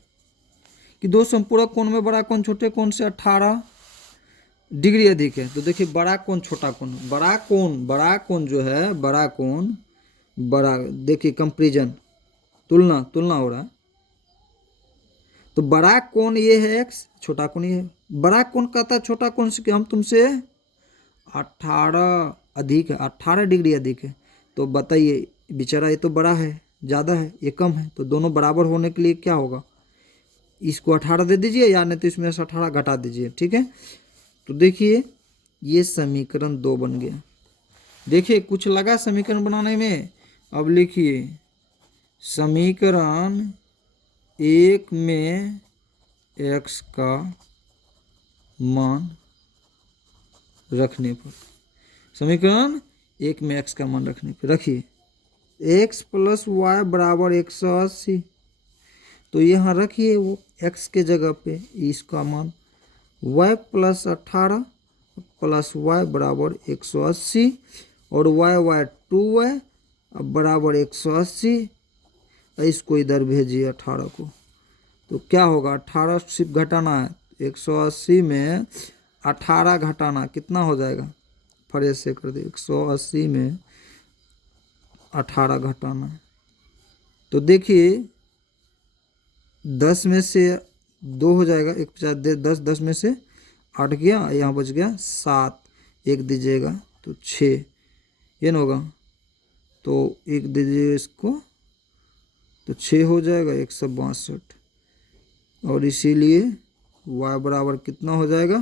कि दो संपूरक कोण में बड़ा कोण छोटे कोण से 18 डिग्री अधिक है। तो देखिए बड़ा कोण छोटा कोण, बड़ा कोण जो है, बड़ा कोण बड़ा, देखिए कंपैरिजन, तुलना हो रहा है। तो बड़ा कोण ये है x, छोटा कोण ये है। बड़ा कोण कहता है छोटा कोण से कि हम तुमसे 18 अधिक है, 18 डिग्री अधिक है। तो बताइए बेचारा ये तो बड़ा है, ज़्यादा है, ये कम है, तो दोनों बराबर होने के लिए क्या होगा, इसको 18 दे दीजिए या नहीं तो इसमें से 18 घटा दीजिए। ठीक है, तो देखिए ये समीकरण 2 बन गया। देखिए कुछ लगा समीकरण बनाने में। अब लिखिए समीकरण 1 में x का मान रखने पर, समीकरण 1 में x का मान रखने पर रखिए x प्लस वाई बराबर 180। तो यहाँ रखिए वो x के जगह पे इसका मान y प्लस 18 प्लस y बराबर 180 और y 2y बराबर 180। इसको इधर भेजिए 18 को, तो क्या होगा, 18 सिर्फ घटाना है, 180 में 18 घटाना कितना हो जाएगा, फरेज से कर दे, 180 में 18 घटाना है। तो देखिए 10 में से 2 हो जाएगा, 1 50 10, 10 में से 8 गया, यहाँ बच गया 7, 1 दीजिएगा तो 6, ये ना होगा, तो 1 दीजिए इसको तो 6 हो जाएगा 162। और इसीलिए y बराबर कितना हो जाएगा,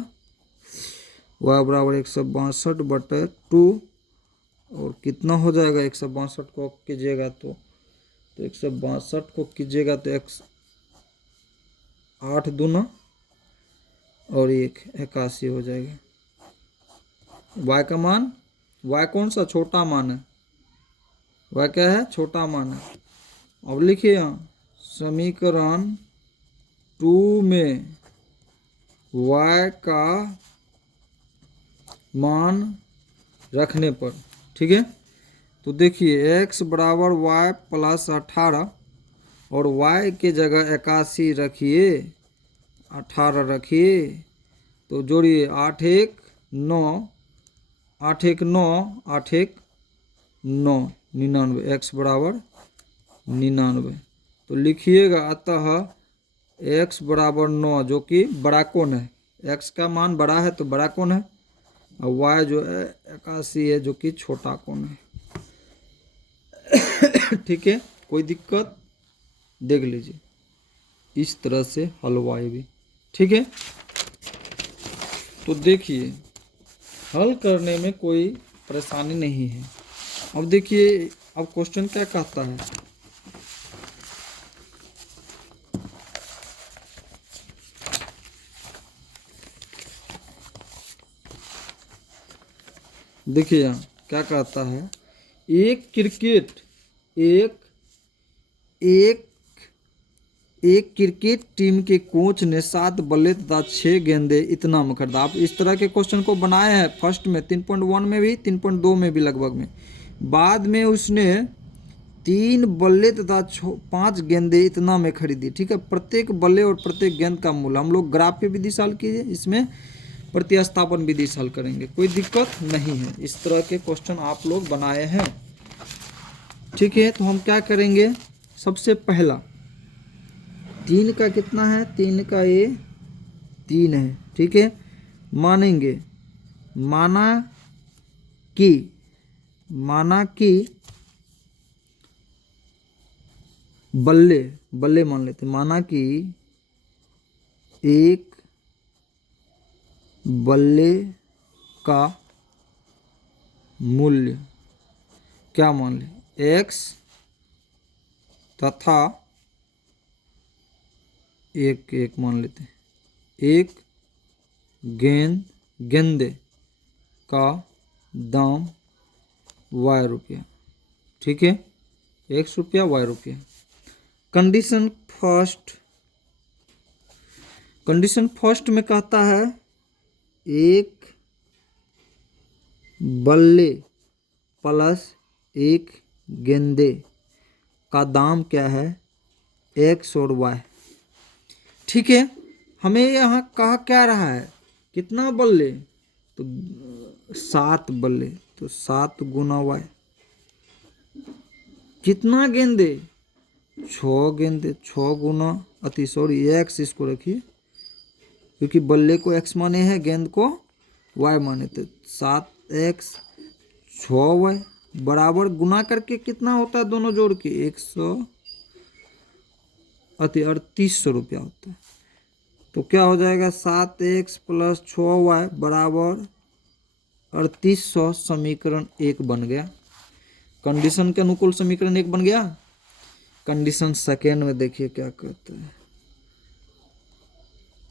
y बराबर 162/2, और कितना हो जाएगा 162 को कीजिएगा तो 162 को कीजिएगा तो 8 दूना और 1 81 हो जाएगा। y का मान, y कौन सा छोटा मान है, y क्या है, छोटा मान है। अब लिखिए यहाँ समीकरण 2 में y का मान रखने पर, ठीक है, तो देखिए x बराबर y प्लस 18 और y के जगह 81 रखिए, 18 रखिए, तो जोड़िए 8 1 9, 8 1 9, 8 1 9, 99, x बराबर 99। तो लिखिएगा अतः x बराबर 9 जो कि बड़ा कोण है, x का मान बड़ा है तो बड़ा कोण है, और y जो है 81 है जो कि छोटा कोण है। ठीक है, कोई दिक्कत, देख लीजिए इस तरह से हलवाई भी। ठीक है, तो देखिए हल करने में कोई परेशानी नहीं है। अब देखिए अब क्वेश्चन क्या कहता है, देखिए यहाँ क्या कहता है, एक क्रिकेट टीम के कोच ने 7 बल्ले तथा 6 गेंदे इतना मुखरदा। आप इस तरह के क्वेश्चन को बनाए हैं फर्स्ट में 3.1 में भी 3.2 में भी लगभग में। बाद में उसने 3 बल्ले तथा 5 गेंदे इतना में खरीदी। ठीक है, प्रत्येक बल्ले और प्रत्येक गेंद का मूल्य हम लोग ग्राफ पे विधि हल कीजिए, इसमें प्रतिस्थापन विधि हल करेंगे, कोई दिक्कत नहीं है। इस तरह के क्वेश्चन आप लोग बनाए हैं। ठीक है, तो हम क्या करेंगे, सबसे पहला 3 का कितना है, 3 का ये 3 है। ठीक है, मानेंगे, माना कि माना कि बल्ले बल्ले मान लेते, माना कि एक बल्ले का मूल्य क्या मान ले एक्स तथा एक मान लेते हैं, एक गेंदे का दाम वाई रुपया। ठीक है, ₹1 वाई रुपया। कंडीशन फर्स्ट में कहता है एक बल्ले प्लस एक गेंदे का दाम क्या है एक्स और वाई। ठीक है, हमें यहाँ कहा क्या रहा है कितना बल्ले, तो 7 बल्ले, तो 7 गुना वाई। कितना गेंदे 6 गेंदे, 6 गुना सॉरी एक्स इसको रखिए क्योंकि बल्ले को एक्स माने हैं गेंद को वाई माने, तो 7x 6y बराबर गुना करके कितना होता है दोनों जोड़ के 3800 रुपया होता है। तो क्या हो जाएगा 7x प्लस 6y बराबर 3800। समीकरण 1 बन गया। कंडीशन के अनुकूल समीकरण 1 बन गया। कंडीशन सेकेंड में देखिए क्या कहता है,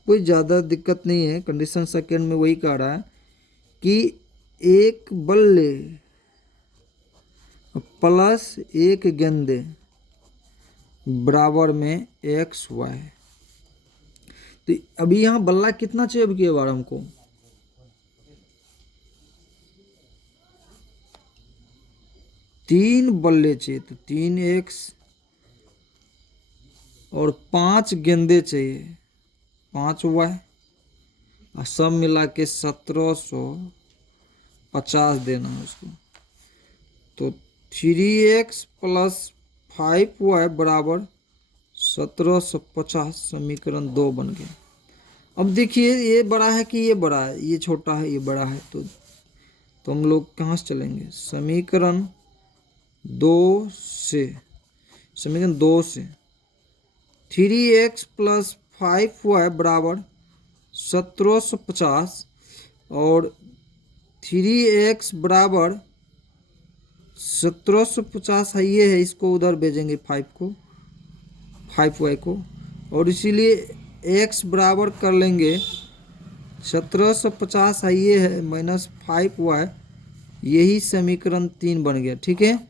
कोई ज़्यादा दिक्कत नहीं है। कंडीशन सेकेंड में वही कह रहा है कि एक बल्ले प्लस एक गेंदे बराबर में एक्स वाई। तो अभी यहाँ बल्ला कितना चाहिए अब की बार हमको, तीन बल्ले चाहिए, तो 3x और 5 गेंदे चाहिए 5y, और सब मिला के 1750 देना है उसको। तो 3x प्लस 5y बराबर 1750। समीकरण 2 बन गया। अब देखिए ये बड़ा है कि ये बड़ा है, ये छोटा है ये बड़ा है, तो हम लोग कहाँ से चलेंगे, समीकरण 2 से 3x प्लस 5y बराबर 1750 और 3x बराबर 1750 है, ये है, इसको उधर भेजेंगे 5y को, और इसीलिए x बराबर कर लेंगे 1750 है, ये है, माइनस 5y। यही समीकरण 3 बन गया। ठीक है,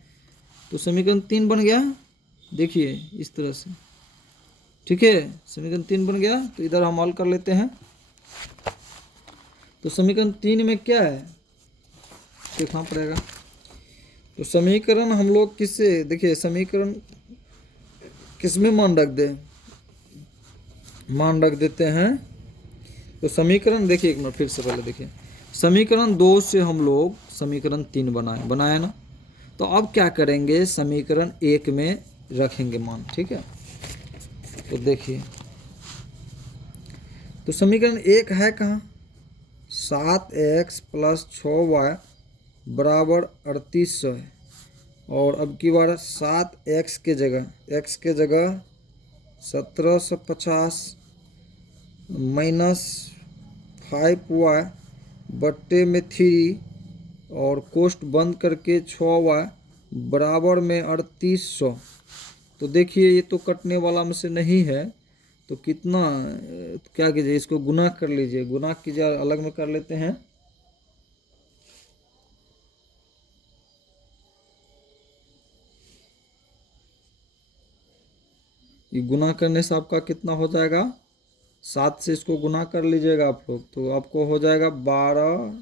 तो समीकरण 3 बन गया, देखिए इस तरह से। ठीक है, समीकरण 3 बन गया। तो इधर हम हल कर लेते हैं। तो समीकरण 3 में क्या है देखना पड़ेगा। तो समीकरण हम लोग किससे, देखिए समीकरण किसमें मान रख देते हैं। तो समीकरण देखिए एक मिनट फिर से पहले देखिए, समीकरण 2 से हम लोग समीकरण 3 बनाया ना। तो अब क्या करेंगे, समीकरण 1 में रखेंगे मान। ठीक है, तो देखिए, तो समीकरण 1 है कहाँ, 7x प्लस 6y बराबर 3800 है। और अब की बार 7x के जगह 1750 माइनस 5y बट्टे में 3 और कोष्ट बंद करके 6y बराबर में 3800। तो देखिए ये तो कटने वाला में से नहीं है, तो कितना क्या कीजिए, इसको गुना कर लीजिए, गुना कीजिए, अलग में कर लेते हैं। ये गुना करने से आपका कितना हो जाएगा, 7 से इसको गुना कर लीजिएगा आप लोग, तो आपको हो जाएगा 12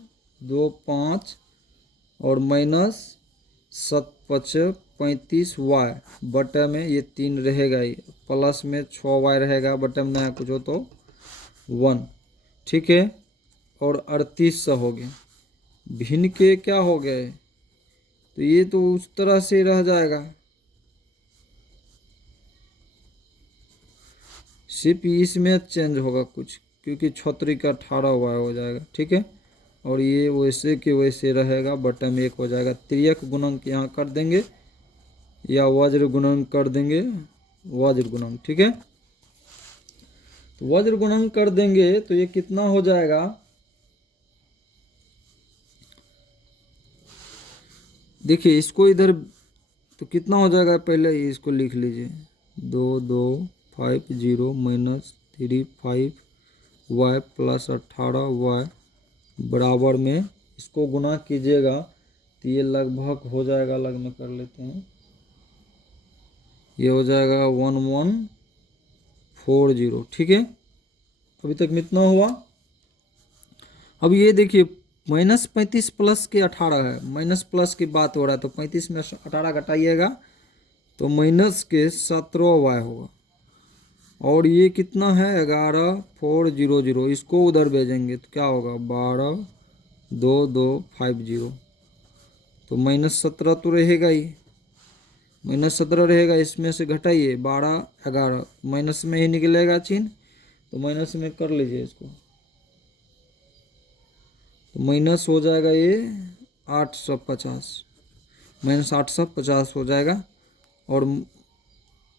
2 5 और माइनस 7 5 35y बटे में ये 3 रहेगा ही, प्लस में 6y रहेगा, बटे में नया कुछ हो तो 1। ठीक है, और 3800 हो गया। भिन्न के क्या हो गए, तो ये तो उस तरह से रह जाएगा, सिर्फ इसमें चेंज होगा कुछ, क्योंकि 36 का 18y हो जाएगा। ठीक है, और ये वैसे के वैसे रहेगा, बटा में 1 हो जाएगा। तिर्यक गुणक यहाँ कर देंगे या वज्र गुणक कर देंगे, वज्र गुणक, ठीक है। तो वज्र गुणक कर देंगे तो ये कितना हो जाएगा, देखिए इसको इधर तो कितना हो जाएगा, पहले इसको लिख लीजिए, 2250 माइनस 35y प्लस 18y बराबर में इसको गुना कीजिएगा तो ये लगभग हो जाएगा, अलग में कर लेते हैं, ये हो जाएगा 1140, ठीक है। अभी तक में इतना हुआ। अब ये देखिए -35 प्लस के 18 है, माइनस प्लस की बात हो रहा है तो 35 में 18 घटाइएगा तो माइनस के 17y होगा। और ये कितना है 11400, इसको उधर भेजेंगे तो क्या होगा 122250, तो -17 तो रहेगा ही, -17 रहेगा, इसमें से घटाइए 12 11 माइनस में ही निकलेगा चिन्ह, तो माइनस में कर लीजिए इसको, तो माइनस हो जाएगा ये 850, -850 हो जाएगा। और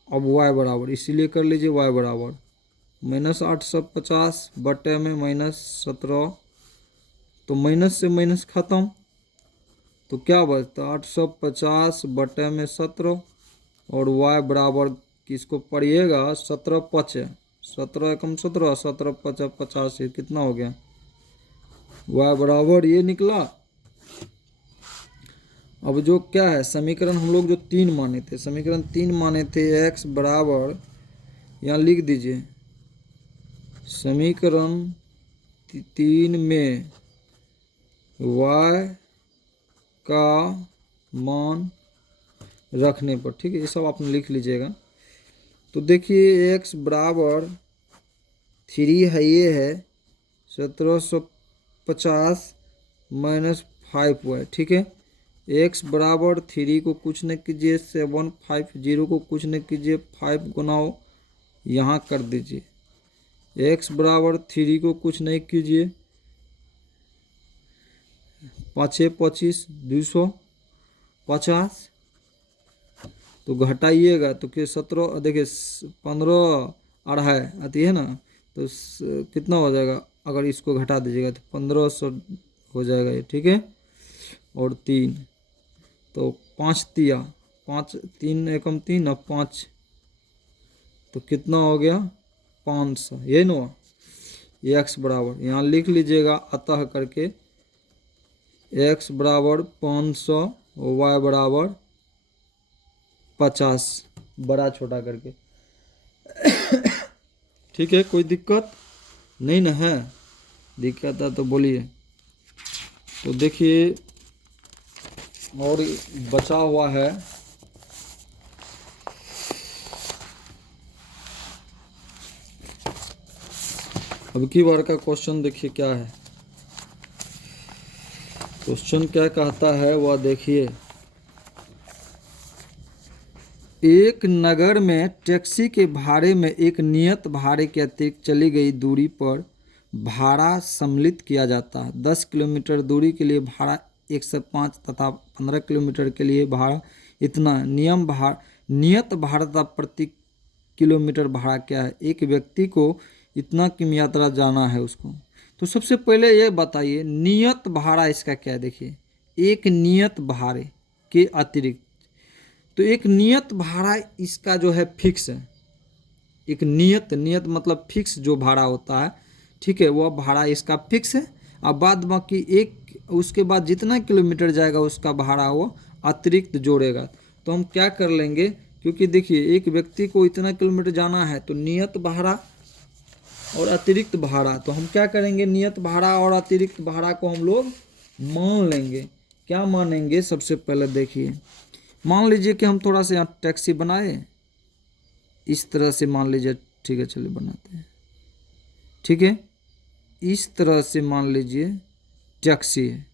अब y बराबर इसीलिए कर लीजिए y बराबर -850 बटे में -17, तो माइनस से माइनस खत्म, तो क्या बचता 850 बटे में 17, और y बराबर किसको पढ़िएगा 17 5 17 एकम 17, 17 5 85, कितना हो गया y बराबर ये निकला। अब जो क्या है समीकरण हम लोग जो 3 माने थे, समीकरण 3 माने थे, x बराबर यहाँ लिख दीजिए, समीकरण 3 में y का मान रखने पर, ठीक है, ये सब आपने लिख लीजिएगा। तो देखिए x बराबर 3 है, ये है 1750 माइनस 5y, ठीक है। x बराबर 3 को कुछ न कीजिए, 750 को कुछ न कीजिए, 5 गुनाओ यहाँ कर दीजिए, x बराबर 3 को कुछ नहीं कीजिए, 5 25 250, तो घटाइएगा तो कि 17 देखिए 15 अढ़ाई आती है ना, तो कितना हो जाएगा, अगर इसको घटा दीजिएगा तो 1500 हो जाएगा ये, ठीक है। और 3 तो 5 तिया 5, 3 एकम 3 और 5, तो कितना हो गया 500, ये ना ये x बराबर यहाँ लिख लीजिएगा अतः करके, x बराबर 500 और y बराबर 50 बड़ा छोटा करके, ठीक है। कोई दिक्कत नहीं ना है, दिक्कत है तो बोलिए। तो देखिए और बचा हुआ है अब की बार का क्वेश्चन, देखिए क्या है क्वेश्चन, क्या कहता है वह देखिए। एक नगर में टैक्सी के भाड़े में एक नियत भाड़े के अतिरिक्त चली गई दूरी पर भाड़ा सम्मिलित किया जाता है। 10 किलोमीटर दूरी के लिए भाड़ा 105 तथा 15 किलोमीटर के लिए भाड़ा इतना। नियत भाड़ा प्रति किलोमीटर भाड़ा क्या है? एक व्यक्ति को इतना की यात्रा जाना है उसको। तो सबसे पहले ये बताइए नियत भाड़ा इसका क्या है। देखिए एक नियत भाड़े के अतिरिक्त, तो एक नियत भाड़ा इसका जो है फिक्स है। एक नियत मतलब फिक्स जो भाड़ा होता है, ठीक है, वह भाड़ा इसका फिक्स है। अब बाद बाकी एक उसके बाद जितना किलोमीटर जाएगा उसका भाड़ा वो अतिरिक्त जोड़ेगा। तो हम क्या कर लेंगे, क्योंकि देखिए एक व्यक्ति को इतना किलोमीटर जाना है तो नियत भाड़ा और अतिरिक्त भाड़ा, तो हम क्या करेंगे नियत भाड़ा और अतिरिक्त भाड़ा को हम लोग मान लेंगे। क्या मानेंगे, सबसे पहले देखिए मान लीजिए कि हम थोड़ा सा यहाँ टैक्सी बनाए, इस तरह से मान लीजिए, ठीक है चलिए बनाते हैं, ठीक है, इस तरह से मान लीजिए टैक्सी है,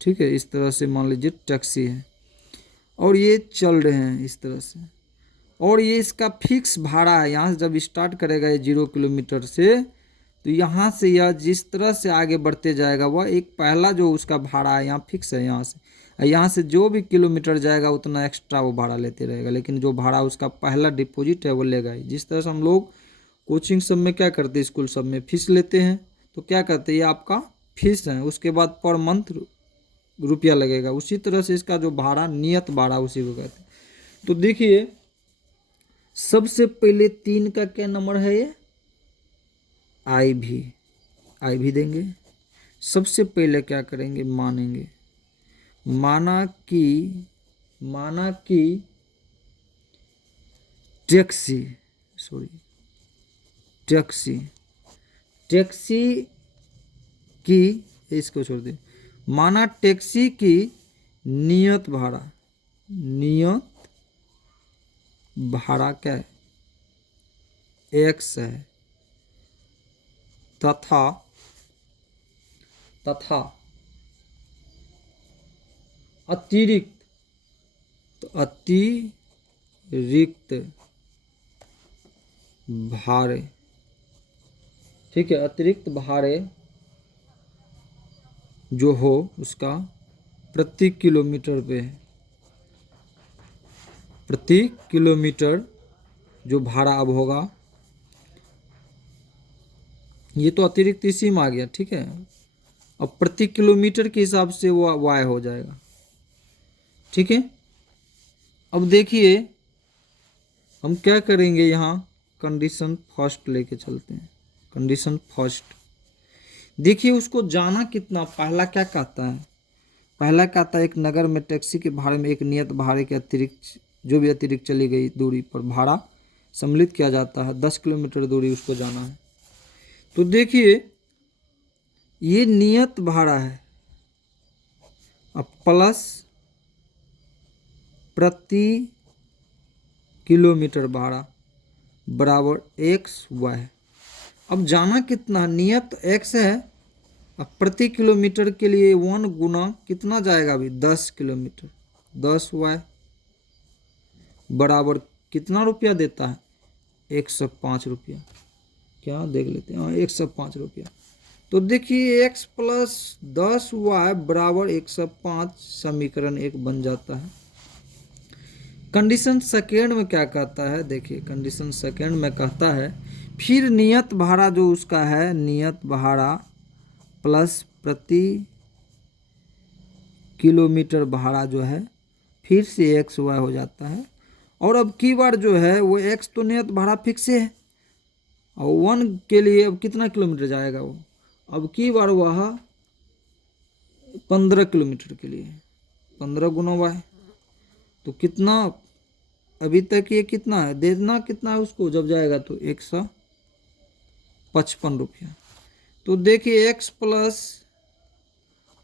ठीक है, इस तरह से मान लीजिए टैक्सी है और ये चल रहे हैं इस तरह से, और ये इसका फिक्स भाड़ा है। यहाँ से जब स्टार्ट करेगा ये 0 किलोमीटर से तो यहाँ से यह जिस तरह से आगे बढ़ते जाएगा वह एक पहला जो उसका भाड़ा है यहाँ फिक्स है, यहाँ से जो भी किलोमीटर जाएगा उतना एक्स्ट्रा वो भाड़ा लेते रहेगा, लेकिन जो भाड़ा उसका पहला डिपॉजिट है वो लेगा ही। जिस तरह से हम लोग कोचिंग सब में क्या करते हैं, स्कूल सब में फीस लेते हैं, तो क्या करते हैं, ये आपका फीस है, उसके बाद पर मंथ रुपया लगेगा। उसी तरह से इसका जो भाड़ा नियत भाड़ा उसी को कहते हैं। तो देखिए सबसे पहले 3 का क्या नंबर है, ये आई भी देंगे। सबसे पहले क्या करेंगे, मानेंगे, माना कि टैक्सी की, इसको छोड़ दें, माना टैक्सी की नियत भाड़ा क्या है, एक्स है, तथा अतिरिक्त भाड़े, ठीक है, अतिरिक्त भाड़े जो हो उसका प्रति किलोमीटर पे है, प्रति किलोमीटर जो भाड़ा अब होगा, ये तो अतिरिक्त इसी में आ गया, ठीक है। अब प्रति किलोमीटर के हिसाब से वो वाई हो जाएगा, ठीक है। अब देखिए हम क्या करेंगे, यहाँ कंडीशन फर्स्ट लेके चलते हैं। कंडीशन फर्स्ट, देखिए उसको जाना कितना, पहला क्या कहता है, पहला कहता है एक नगर में टैक्सी के भाड़े में एक नियत भाड़े के अतिरिक्त जो भी अतिरिक्त चली गई दूरी पर भाड़ा सम्मिलित किया जाता है, 10 किलोमीटर दूरी उसको जाना है। तो देखिए ये नियत भाड़ा है, अब प्लस प्रति किलोमीटर भाड़ा बराबर एक्स वाई। अब जाना कितना, नियत एक्स है, अब प्रति किलोमीटर के लिए 1 गुना कितना जाएगा अभी, 10 किलोमीटर, 10 वाई बराबर कितना रुपया देता है, 105 रुपया। क्या देख लेते हैं, 105 रुपया। तो देखिए x प्लस 10 वाई बराबर 105 समीकरण 1 बन जाता है। कंडीशन सेकेंड में क्या कहता है, देखिए कंडीशन सेकेंड में कहता है फिर नियत भाड़ा जो उसका है, नियत भाड़ा प्लस प्रति किलोमीटर भाड़ा जो है फिर से एक्स वाई हो जाता है। और अब की बार जो है वो एक्स तो नियत भाड़ा फिक्स है, और 1 के लिए अब कितना किलोमीटर जाएगा वो, अब की बार वह 15 किलोमीटर के लिए 15 गुना वाई, तो कितना अभी तक ये कितना है, देना कितना है उसको जब जाएगा तो 155 रुपया। तो देखिए x प्लस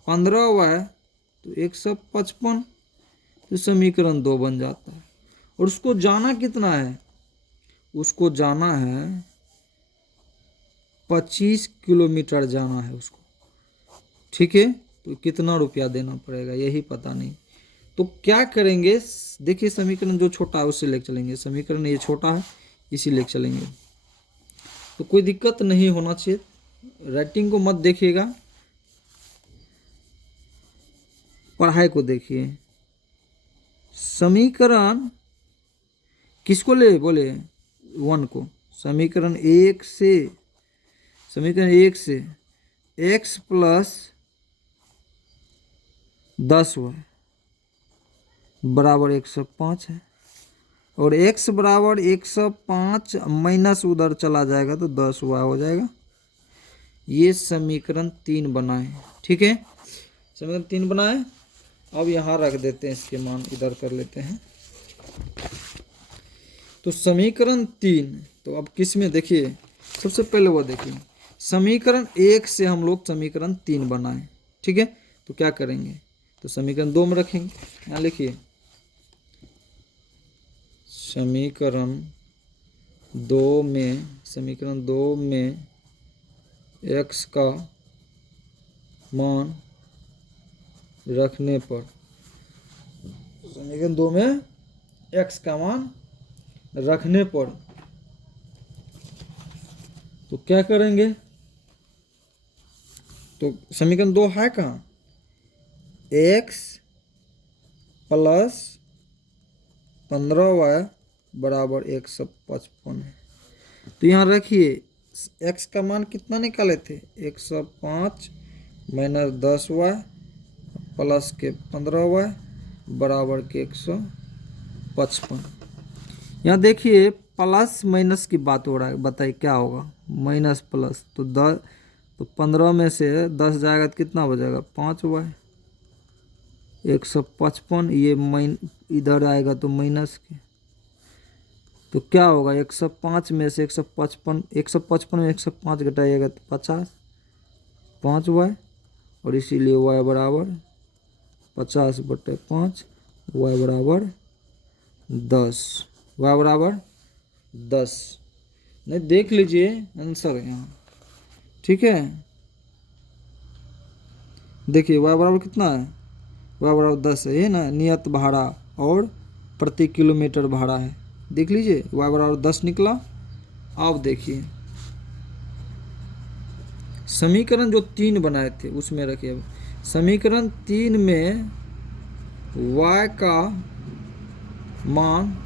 15 वाई तो 155, तो समीकरण 2 बन जाता है। और उसको जाना कितना है, उसको जाना है 25 किलोमीटर जाना है उसको, ठीक है। तो कितना रुपया देना पड़ेगा यही पता नहीं। तो क्या करेंगे, देखिए समीकरण जो छोटा है उससे लेके चलेंगे, समीकरण ये छोटा है इसी लेके चलेंगे, तो कोई दिक्कत नहीं होना चाहिए। राइटिंग को मत देखिएगा, पढ़ाई को देखिए। समीकरण किसको ले बोले, 1 को, समीकरण 1 से x प्लस 10 वाई बराबर 105 है, और x बराबर 105 माइनस उधर चला जाएगा तो 10 वाई हो जाएगा। ये समीकरण 3 बनाए, ठीक है, समीकरण 3 बनाए। अब यहाँ रख देते हैं, इसके मान इधर कर लेते हैं। तो समीकरण 3, तो अब किस में देखिए, सबसे पहले वो देखिए समीकरण 1 से हम लोग समीकरण 3 बनाए, ठीक है। तो क्या करेंगे, तो समीकरण 2 में रखेंगे, यहाँ लिखिए समीकरण 2 में x का मान रखने पर, समीकरण 2 में x का मान रखने पर तो क्या करेंगे, तो समीकरण 2 है कहाँ? x प्लस 15y बराबर 155 है। तो यहाँ रखिए x का मान कितना निकाले थे? 105 माइनस 10y प्लस के 15y बराबर के 155। यहाँ देखिए प्लस माइनस की बात हो रहा है, बताइए क्या होगा? माइनस प्लस तो 15 में से 10 जाएगा तो कितना बचेगा? 5y 155। ये इधर आएगा तो माइनस के, तो क्या होगा? 105 में से 155 में 105 घटाइएगा तो 50 5y, और इसीलिए y बराबर 50/5, y बराबर 10, y बराबर 10। नहीं, देख लीजिए आंसर यहाँ, ठीक है। देखिए y बराबर कितना है? y बराबर 10 है, ये ना नियत भाड़ा और प्रति किलोमीटर भाड़ा है। देख लीजिए y बराबर 10 निकला। अब देखिए समीकरण जो 3 बनाए थे उसमें रखिए। अब समीकरण 3 में y का मान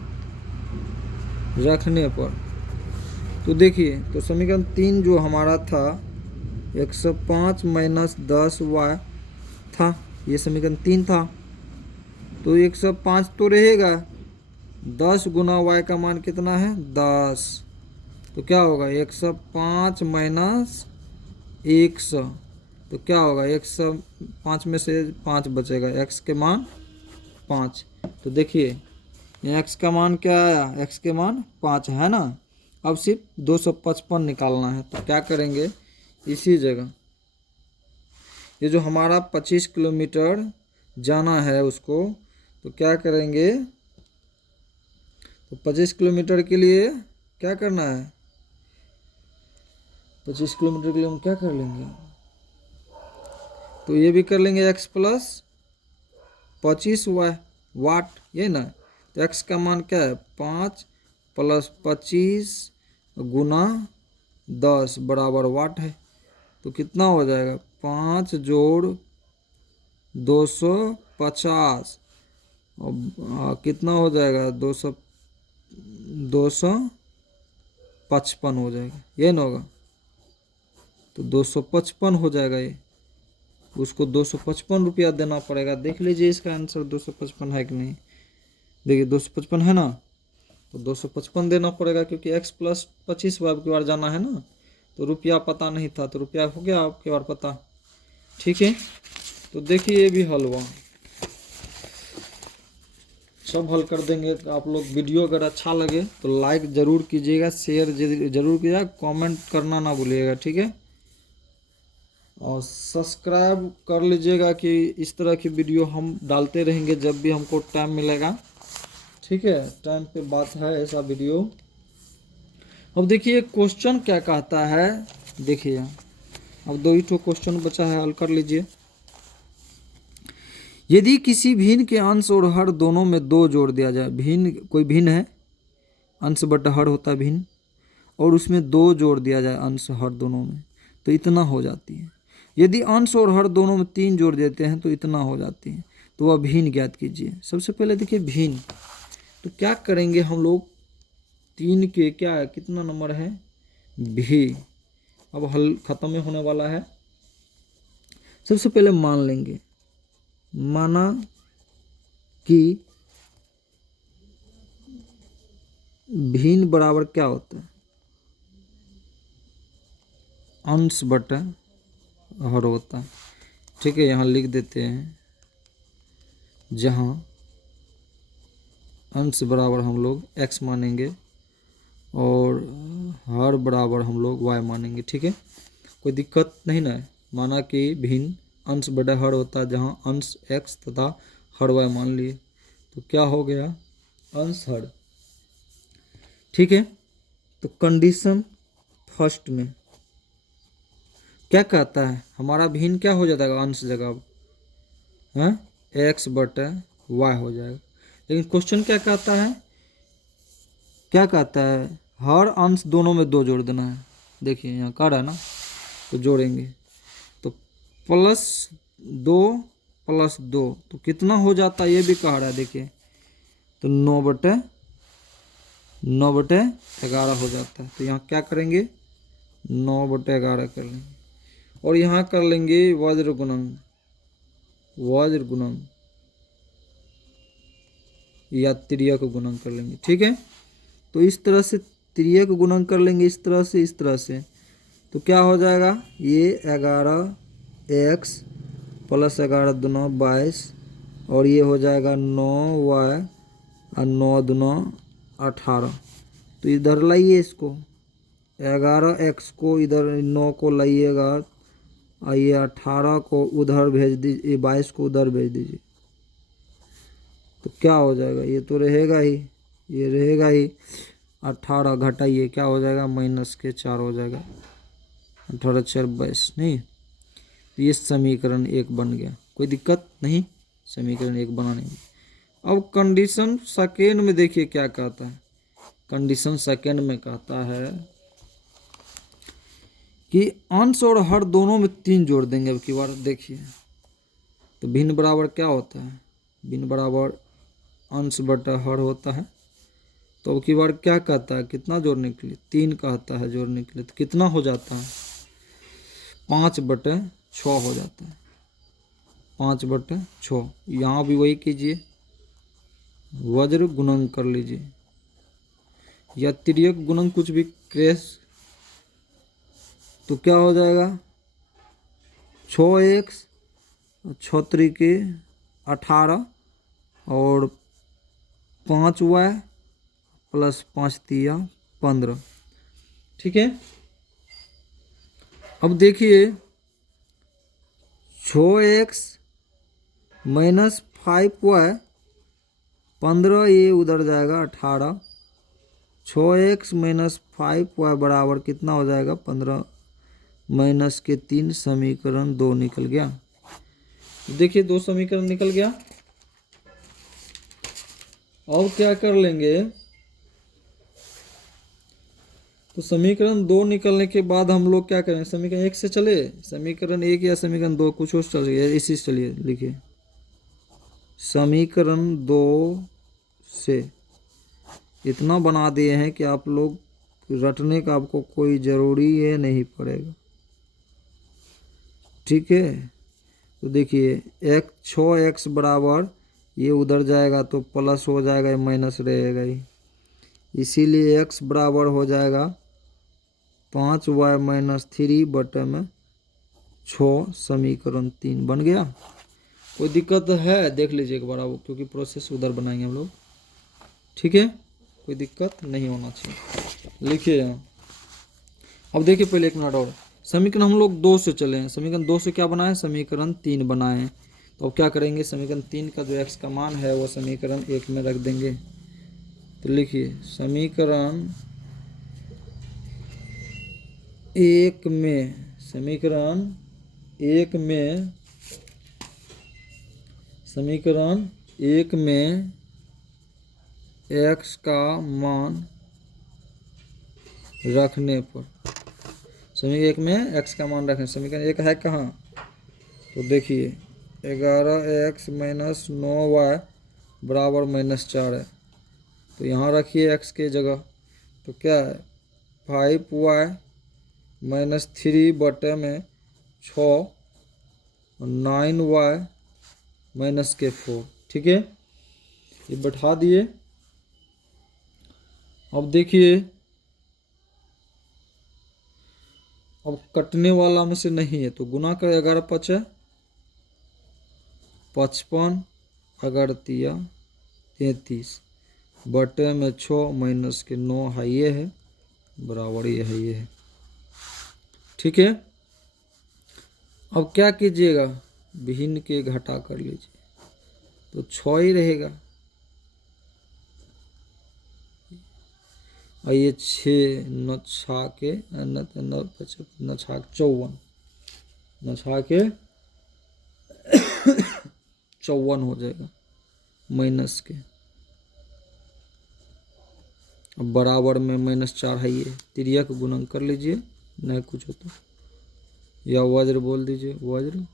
रखने पर, तो देखिए तो समीकरण 3 जो हमारा था 105 माइनस 10y था, ये समीकरण 3 था। तो 105 तो रहेगा, 10 गुना y का मान कितना है? 10। तो क्या होगा? 105 माइनस 100, तो क्या होगा? 105 में से 5 बचेगा, x के मान 5। तो देखिए x का मान क्या आया? x के मान 5 है ना। अब सिर्फ 255 निकालना है। तो क्या करेंगे? इसी जगह ये जो हमारा 25 किलोमीटर जाना है उसको, तो क्या करेंगे? तो 25 किलोमीटर के लिए क्या करना है? 25 किलोमीटर के लिए हम क्या कर लेंगे? तो ये भी कर लेंगे x प्लस 25y वाट, ये ना। तो x का मान क्या है? 5 प्लस 25 गुना 10 बराबर वाट है। तो कितना हो जाएगा? 5 जोड़ 250, और कितना हो जाएगा? 255 हो जाएगा, ये ना होगा। तो 255 हो जाएगा ये, उसको 255 रुपया देना पड़ेगा। देख लीजिए इसका आंसर 255 है कि नहीं। देखिए 255 है ना, तो 255 देना पड़ेगा, क्योंकि x प्लस 25 अब की बार जाना है ना। तो रुपया पता नहीं था, तो रुपया हो गया आपके बार पता, ठीक है। तो देखिए ये भी हल हुआ, सब हल कर देंगे। तो आप लोग वीडियो अगर अच्छा लगे तो लाइक ज़रूर कीजिएगा, शेयर ज़रूर कीजिएगा, कमेंट करना ना भूलिएगा, ठीक है। और सब्सक्राइब कर लीजिएगा कि इस तरह की वीडियो हम डालते रहेंगे जब भी हमको टाइम मिलेगा, ठीक है। टाइम पे बात है ऐसा वीडियो। अब देखिए क्वेश्चन क्या कहता है, देखिए अब 2 ही तो क्वेश्चन बचा है, हल कर लीजिए। यदि किसी भिन्न के अंश और हर दोनों में 2 जोड़ दिया जाए, भिन्न कोई भिन्न है, अंश बटा हर होता है भिन्न, और उसमें 2 जोड़ दिया जाए अंश हर दोनों में, तो इतना हो जाती है। यदि अंश और हर दोनों में 3 जोड़ देते हैं तो इतना हो जाती है। तो वह भिन्न ज्ञात कीजिए। सबसे पहले देखिए भिन्न, तो क्या करेंगे हम लोग? 3 के क्या है, कितना नंबर है? भी। अब हल खत्म होने वाला है। सबसे पहले मान लेंगे, माना कि भिन्न बराबर क्या होता है? अंश बटा हर होता है, ठीक है। यहाँ लिख देते हैं, जहाँ अंश बराबर हम लोग x मानेंगे और हर बराबर हम लोग y मानेंगे, ठीक है। कोई दिक्कत नहीं ना है। माना कि भिन्न अंश बटा हर होता है, जहाँ अंश x तथा हर y मान लिए, तो क्या हो गया? अंश हर, ठीक है। तो कंडीशन फर्स्ट में क्या कहता है? हमारा भिन्न क्या हो जाता है अंश जगह? हाँ, x बटा y हो जाएगा। लेकिन क्वेश्चन क्या कहता है? क्या कहता है? हर अंश दोनों में 2 जोड़ देना है। देखिए यहाँ कर है ना, तो जोड़ेंगे। तो +2 तो कितना हो जाता है ये भी कह रहा है। देखिए तो 9/11 हो जाता है। तो यहाँ क्या करेंगे 9/11 कर लेंगे और यहाँ कर लेंगे वज्र गुणन या तिर्यक गुणन कर लेंगे। ठीक है, तो इस तरह से तिर्यक गुणन कर लेंगे, इस तरह से इस तरह से। तो क्या हो जाएगा ये 11x + 11 दूना 22 और ये हो जाएगा 9y और 9 दूना 18। तो इधर लाइए इसको 11x को इधर 9 को लाइएगा और ये 18 को उधर भेज दीजिए, 22 को उधर भेज दीजिए। तो क्या हो जाएगा ये तो रहेगा ही, ये रहेगा ही। 18 घटाइए क्या हो जाएगा -4 हो जाएगा। 18 4 22 नहीं। तो ये समीकरण 1 बन गया, कोई दिक्कत नहीं, समीकरण 1 बनाने में। अब कंडीशन सेकेंड में देखिए क्या कहता है। कंडीशन सेकेंड में कहता है कि अंश और हर दोनों में 3 जोड़ देंगे। अब की बार देखिए तो भिन्न बराबर क्या होता है, भिन्न बराबर अंश बटा हर होता है। तो अब की बार क्या कहता है कितना जोड़ने के लिए 3 कहता है जोड़ने के लिए। तो कितना हो जाता है 5/6 हो जाता है, 5/6। यहाँ भी वही कीजिए, वज्र गुणन कर लीजिए या तिर्यक गुणन कुछ भी क्रेस। तो क्या हो जाएगा 6x 6 त्रिके 18 और 5y + 5 तिया 15। ठीक है, अब देखिए 6x - 5y 15 ये उधर जाएगा 18। 6x - 5y बराबर कितना हो जाएगा 15 - 3 समीकरण 2 निकल गया। देखिए 2 समीकरण निकल गया। अब क्या कर लेंगे तो समीकरण 2 निकलने के बाद हम लोग क्या करेंगे समीकरण 1 से चले, समीकरण 1 या समीकरण 2 कुछ और चलिए, इसी से चलिए। लिखिए समीकरण 2 से इतना बना दिए हैं कि आप लोग रटने का आपको कोई ज़रूरी है नहीं पड़ेगा। ठीक है, तो देखिए 6x बराबर ये उधर जाएगा तो प्लस हो जाएगा, माइनस रहेगा ही, इसीलिए x बराबर हो जाएगा 5y - 3 बटे में 6 समीकरण 3 बन गया। कोई दिक्कत है देख लीजिए एक बार आप, क्योंकि प्रोसेस उधर बनाएंगे हम लोग। ठीक है, कोई दिक्कत नहीं होना चाहिए। लिखिए यहाँ, अब देखिए पहले 1 मिनट और। समीकरण हम लोग 2 से चले हैं, समीकरण 2 से क्या बनाए समीकरण 3 बनाए हैं। तो अब क्या करेंगे समीकरण 3 का जो x का मान है वो समीकरण 1 में रख देंगे। तो लिखिए समीकरण 1 में, समीकरण 1 में, समीकरण 1 में x का मान रखने पर, समीकरण 1 में x का मान रखें। समीकरण 1 है कहाँ, तो देखिए 11x - 9y बराबर -4 है। तो यहाँ रखिए x के जगह। तो क्या है 5y - 3 बटे में 6 और 9y - 4। ठीक है, ये बैठा दिए। अब देखिए अब कटने वाला में से नहीं है तो गुना कर 11 × 5 = 55, 11 × 3 = 33 बटे में 6 माइनस के 9 है, ये है बराबर, ये है, ये है। ठीक है, अब क्या कीजिएगा भिन्न के घटा कर लीजिए तो 6 ही रहेगा और ये 6 9 6 के 9 9 9 6 54, 9 6 के 54 हो जाएगा माइनस के। अब बराबर में -4 है, ये तिर्यक गुणन कर लीजिए, नहीं कुछ हो तो, या वज्र बोल दीजिए, वज्र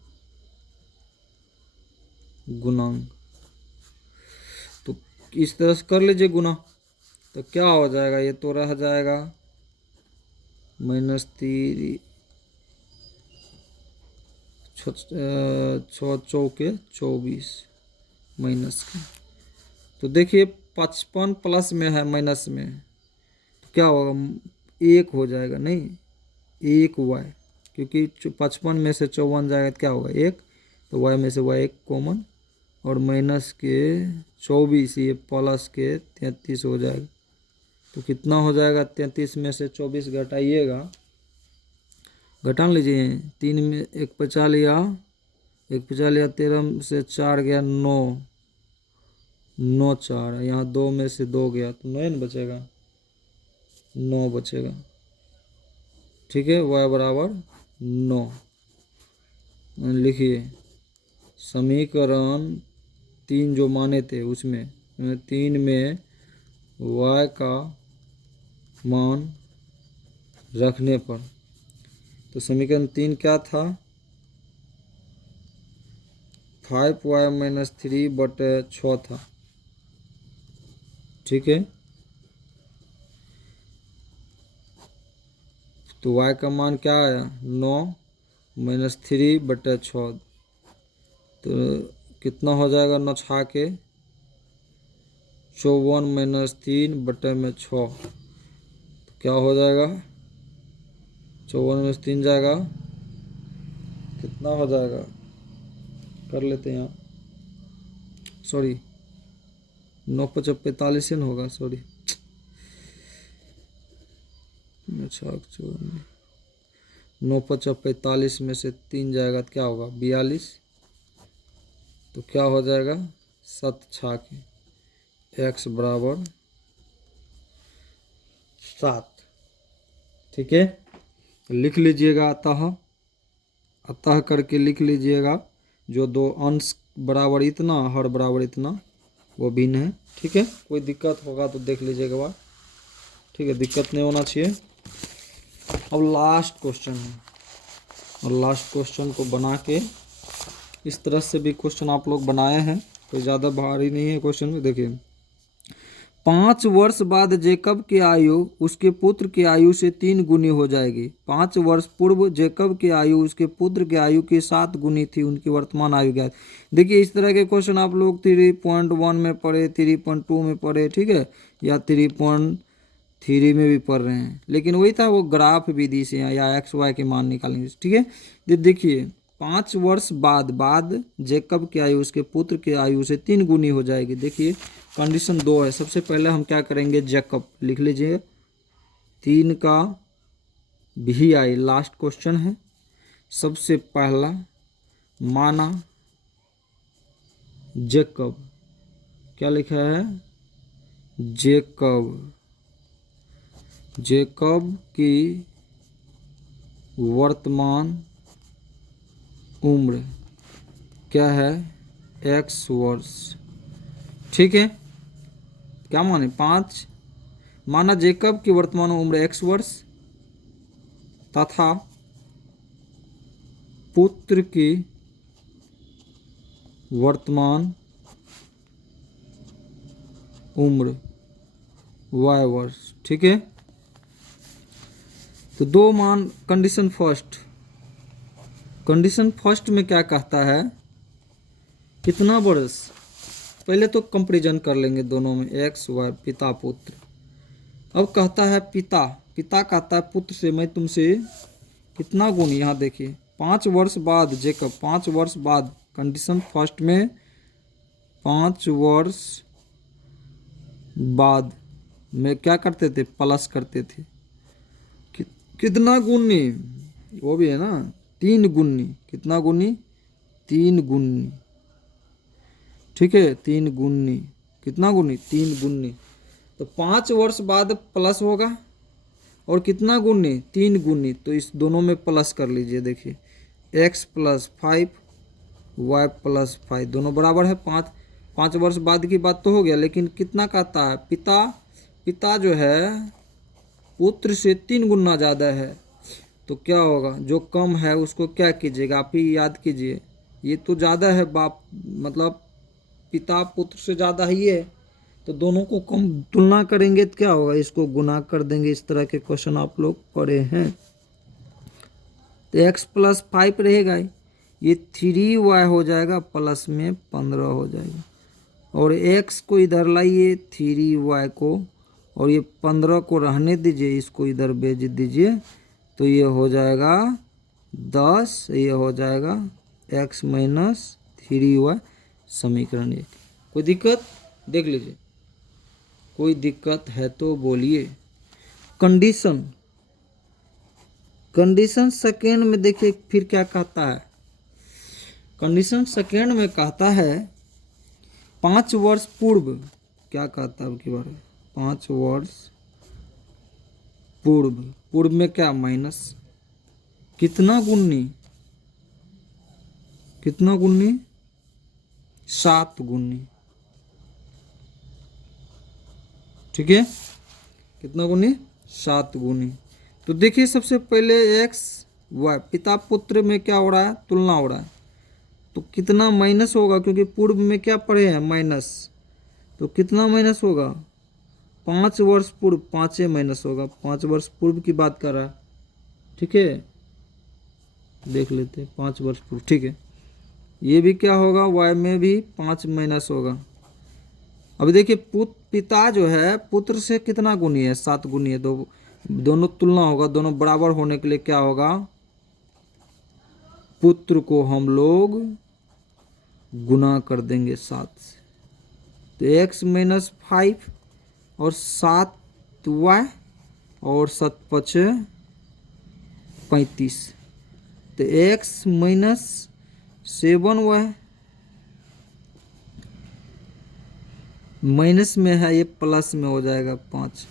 गुणांक। तो इस तरह से कर लीजिए गुना, तो क्या हो जाएगा, ये तो रह जाएगा -3 छः चौके 24 माइनस के। तो देखिए 55 प्लस में है माइनस में, तो क्या होगा, 1 हो जाएगा, नहीं 1 वाई, क्योंकि 55 में से 54 जाएगा तो क्या होगा 1, तो वाई में से वाई 1 कॉमन, और माइनस के 24 ये प्लस के 33 हो जाएगा। तो कितना हो जाएगा, 33 में से 24 घटाइएगा, घटा लीजिए, 3 में 1 बचा लिया, 13 से 4 गया 9, 9 4, यहाँ 2 में से 2 गया तो 9 न बचेगा, 9 बचेगा। ठीक है, y बराबर 9। लिखिए समीकरण 3 जो माने थे उसमें 3 में y का मान रखने पर, तो समीकरण 3 क्या था, 5y माइनस 3/6 था। ठीक है, तो y का मान क्या आया, 9 माइनस 3/6, तो कितना हो जाएगा, 9 छा के 54 माइनस 3/6, तो क्या हो जाएगा, 54 में 3 जाएगा, कितना हो जाएगा, कर लेते हैं यहाँ, सॉरी 9 × 5 = 45 न होगा, सॉरी 9 × 5 = 45 में से 3 जाएगा तो क्या होगा 42, तो क्या हो जाएगा 7 छा के x बराबर 7। ठीक है, लिख लीजिएगा अतः करके लिख लीजिएगा, जो दो अंश बराबर इतना, हर बराबर इतना, वो भिन्न है। ठीक है, कोई दिक्कत होगा तो देख लीजिएगा बात। ठीक है, दिक्कत नहीं होना चाहिए। अब लास्ट क्वेश्चन है, और लास्ट क्वेश्चन को बना के, इस तरह से भी क्वेश्चन आप लोग बनाए हैं, कोई ज़्यादा भारी नहीं है क्वेश्चन में। देखिए 5 वर्ष बाद जेकब की आयु उसके पुत्र की आयु से 3 गुनी हो जाएगी। 5 वर्ष पूर्व जेकब की आयु उसके पुत्र की आयु की 7 गुनी थी, उनकी वर्तमान आयु क्या है। देखिए इस तरह के क्वेश्चन आप लोग 3.1 में पढ़े, 3.2 में पढ़े, ठीक है, या 3.3 में भी पढ़ रहे हैं, लेकिन वही था, वो ग्राफ विधि से या एक्स वाई के मान निकालेंगे। ठीक है, देखिए 5 वर्ष बाद जेकब की आयु उसके पुत्र की आयु से 3 गुनी हो जाएगी। देखिए कंडीशन 2 है। सबसे पहले हम क्या करेंगे, जेकब लिख लीजिए, 3 का भी आई, लास्ट क्वेश्चन है। सबसे पहला माना जेकब, क्या लिखा है, जेकब की वर्तमान उम्र क्या है, x वर्ष। ठीक है, क्या माने 5, माना जेकब की वर्तमान उम्र x वर्ष तथा पुत्र की वर्तमान उम्र y वर्ष। ठीक है, तो 2 मान, कंडीशन फर्स्ट में क्या कहता है, कितना वर्ष, पहले तो कंपैरिजन कर लेंगे दोनों में, x y पिता पुत्र। अब कहता है पिता कहता है पुत्र से मैं तुमसे कितना गुण, यहाँ देखिए 5 वर्ष बाद जेकब, 5 वर्ष बाद, कंडीशन फर्स्ट में 5 वर्ष बाद में क्या करते थे, प्लस करते थे, कितना गुनी, वो भी है ना, 3 गुनी, कितना गुनी, 3 गुनी। ठीक है, 3 गुनी, कितना गुनी, 3 गुनी। तो 5 वर्ष बाद प्लस होगा, और कितना गुनी, 3 गुनी, तो इस दोनों में प्लस कर लीजिए। देखिए x + 5 y + 5 दोनों बराबर है 5। 5 वर्ष बाद की बात तो हो गया, लेकिन कितना कहता है, पिता जो है पुत्र से 3 गुना ज़्यादा है, तो क्या होगा, जो कम है उसको क्या कीजिएगा, आप ही याद कीजिए, ये तो ज़्यादा है, बाप मतलब पिता पुत्र से ज़्यादा ही है, तो दोनों को कम तुलना करेंगे तो क्या होगा, इसको गुना कर देंगे। इस तरह के क्वेश्चन आप लोग पढ़े हैं। तो x+5 रहेगा ही, ये 3y हो जाएगा, प्लस में 15 हो जाएगा, और x को इधर लाइए 3y को, और ये 15 को रहने दीजिए, इसको इधर भेज दीजिए, तो ये हो जाएगा 10, ये हो जाएगा x - 3y, समीकरण 1। कोई दिक्कत देख लीजिए, कोई दिक्कत है तो बोलिए। कंडीशन सेकेंड में देखिए फिर क्या कहता है। कंडीशन सेकेंड में कहता है 5 वर्ष पूर्व, क्या कहता है आपकी बार, 5 वर्ष पूर्व, पूर्व में क्या माइनस, कितना गुनी, 7 गुनी, ठीक है, कितना गुनी, 7 गुनी। तो देखिए सबसे पहले x y, पिता पुत्र में क्या हो रहा है, तुलना हो रहा है, तो कितना माइनस होगा, क्योंकि पूर्व में क्या पढ़े हैं, माइनस, तो कितना माइनस होगा, 5 वर्ष पूर्व, 5 माइनस होगा, 5 वर्ष पूर्व की बात कर रहा है, ठीक है, देख लेते हैं 5 वर्ष पूर्व, ठीक है। ये भी क्या होगा, y में भी 5 माइनस होगा। अब देखिए पिता जो है पुत्र से कितना गुनी है, 7 गुनी है, तो दोनों तुलना होगा, दोनों बराबर होने के लिए क्या होगा, पुत्र को हम लोग गुना कर देंगे 7 से, तो x - 5 और 7y और 7 × 5 = 35, तो x - 7y, माइनस में है, ये प्लस में हो जाएगा 5,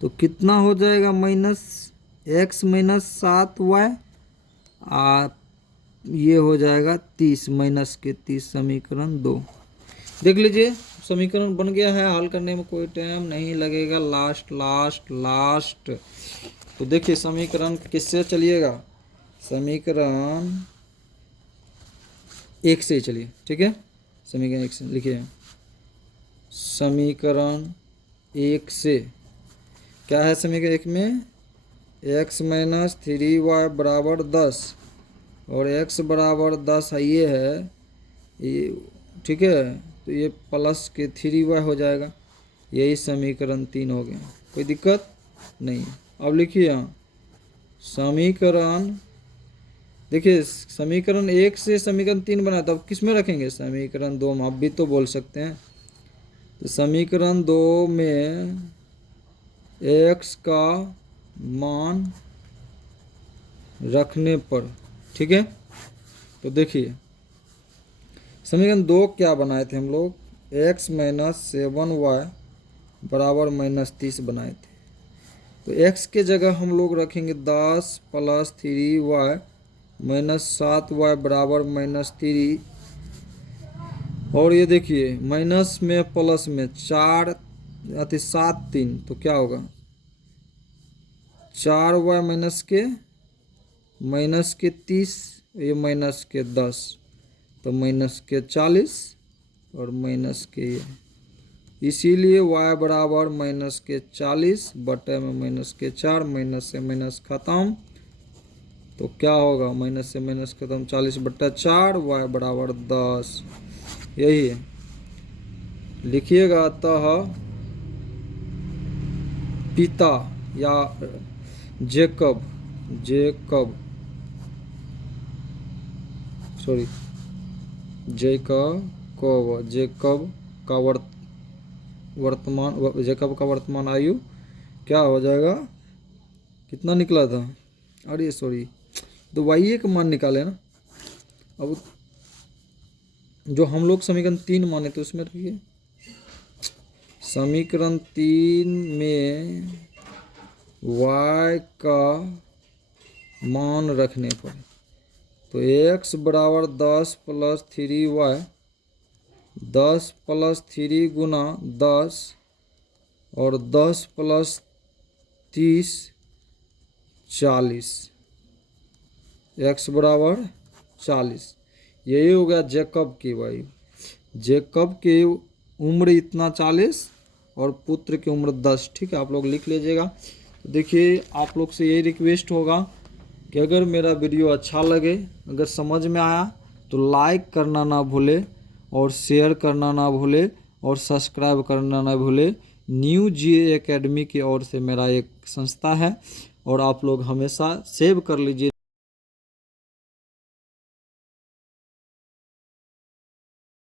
तो कितना हो जाएगा, -x - 7y, ये हो जाएगा 30, -30, समीकरण 2। देख लीजिए समीकरण बन गया है, हल करने में कोई टाइम नहीं लगेगा, लास्ट। तो देखिए समीकरण किससे चलिएगा, समीकरण 1 से चलिए, ठीक है, समीकरण 1 से लिखिए, समीकरण 1 से क्या है, समीकरण 1 में x - 3y बराबर 10, और x बराबर 10 है, ये है ये, ठीक है, तो ये प्लस के 3y हो जाएगा, यही समीकरण 3 हो गया, कोई दिक्कत नहीं। अब लिखिए यहाँ समीकरण, देखिए समीकरण 1 से समीकरण 3 बना, तब किस में रखेंगे, समीकरण 2 में, आप भी तो बोल सकते हैं। तो समीकरण 2 में x का मान रखने पर, ठीक है, तो देखिए समीकरण 2 क्या बनाए थे हम लोग, x - 7y बराबर -30 बनाए थे, तो x के जगह हम लोग रखेंगे 10 + 3y - 7y बराबर -3, और ये देखिए माइनस में प्लस में 4 अति 7 3, तो क्या होगा, 4y -30, ये -10, तो -40 और ये, इसीलिए y बराबर -40 बटे में -4, माइनस से माइनस खत्म, तो क्या होगा, माइनस से माइनस खत्म, 40/4, y बराबर 10, यही है, लिखिएगा। अतः पिता या जेकब का वर्तमान आयु क्या हो जाएगा, कितना निकला था, अरे सॉरी, तो y का मान निकाले ना। अब जो हम लोग समीकरण 3 माने तो उसमें रखिए, समीकरण 3 में y का मान रखने पर, तो x बराबर 10 + 3y, 10 + 3 गुना 10, और 10 + 30 40, x बराबर 40, यही हो गया जैकब की भाई। जैकब की उम्र इतना 40 और पुत्र की उम्र 10। ठीक है, आप लोग लिख लीजिएगा। तो देखिए आप लोग से यही रिक्वेस्ट होगा कि अगर मेरा वीडियो अच्छा लगे, अगर समझ में आया तो लाइक करना ना भूले और शेयर करना ना भूले और सब्सक्राइब करना ना भूले। न्यू जीए एकेडमी की ओर से मेरा एक संस्था है और आप लोग हमेशा सेव कर लीजिए।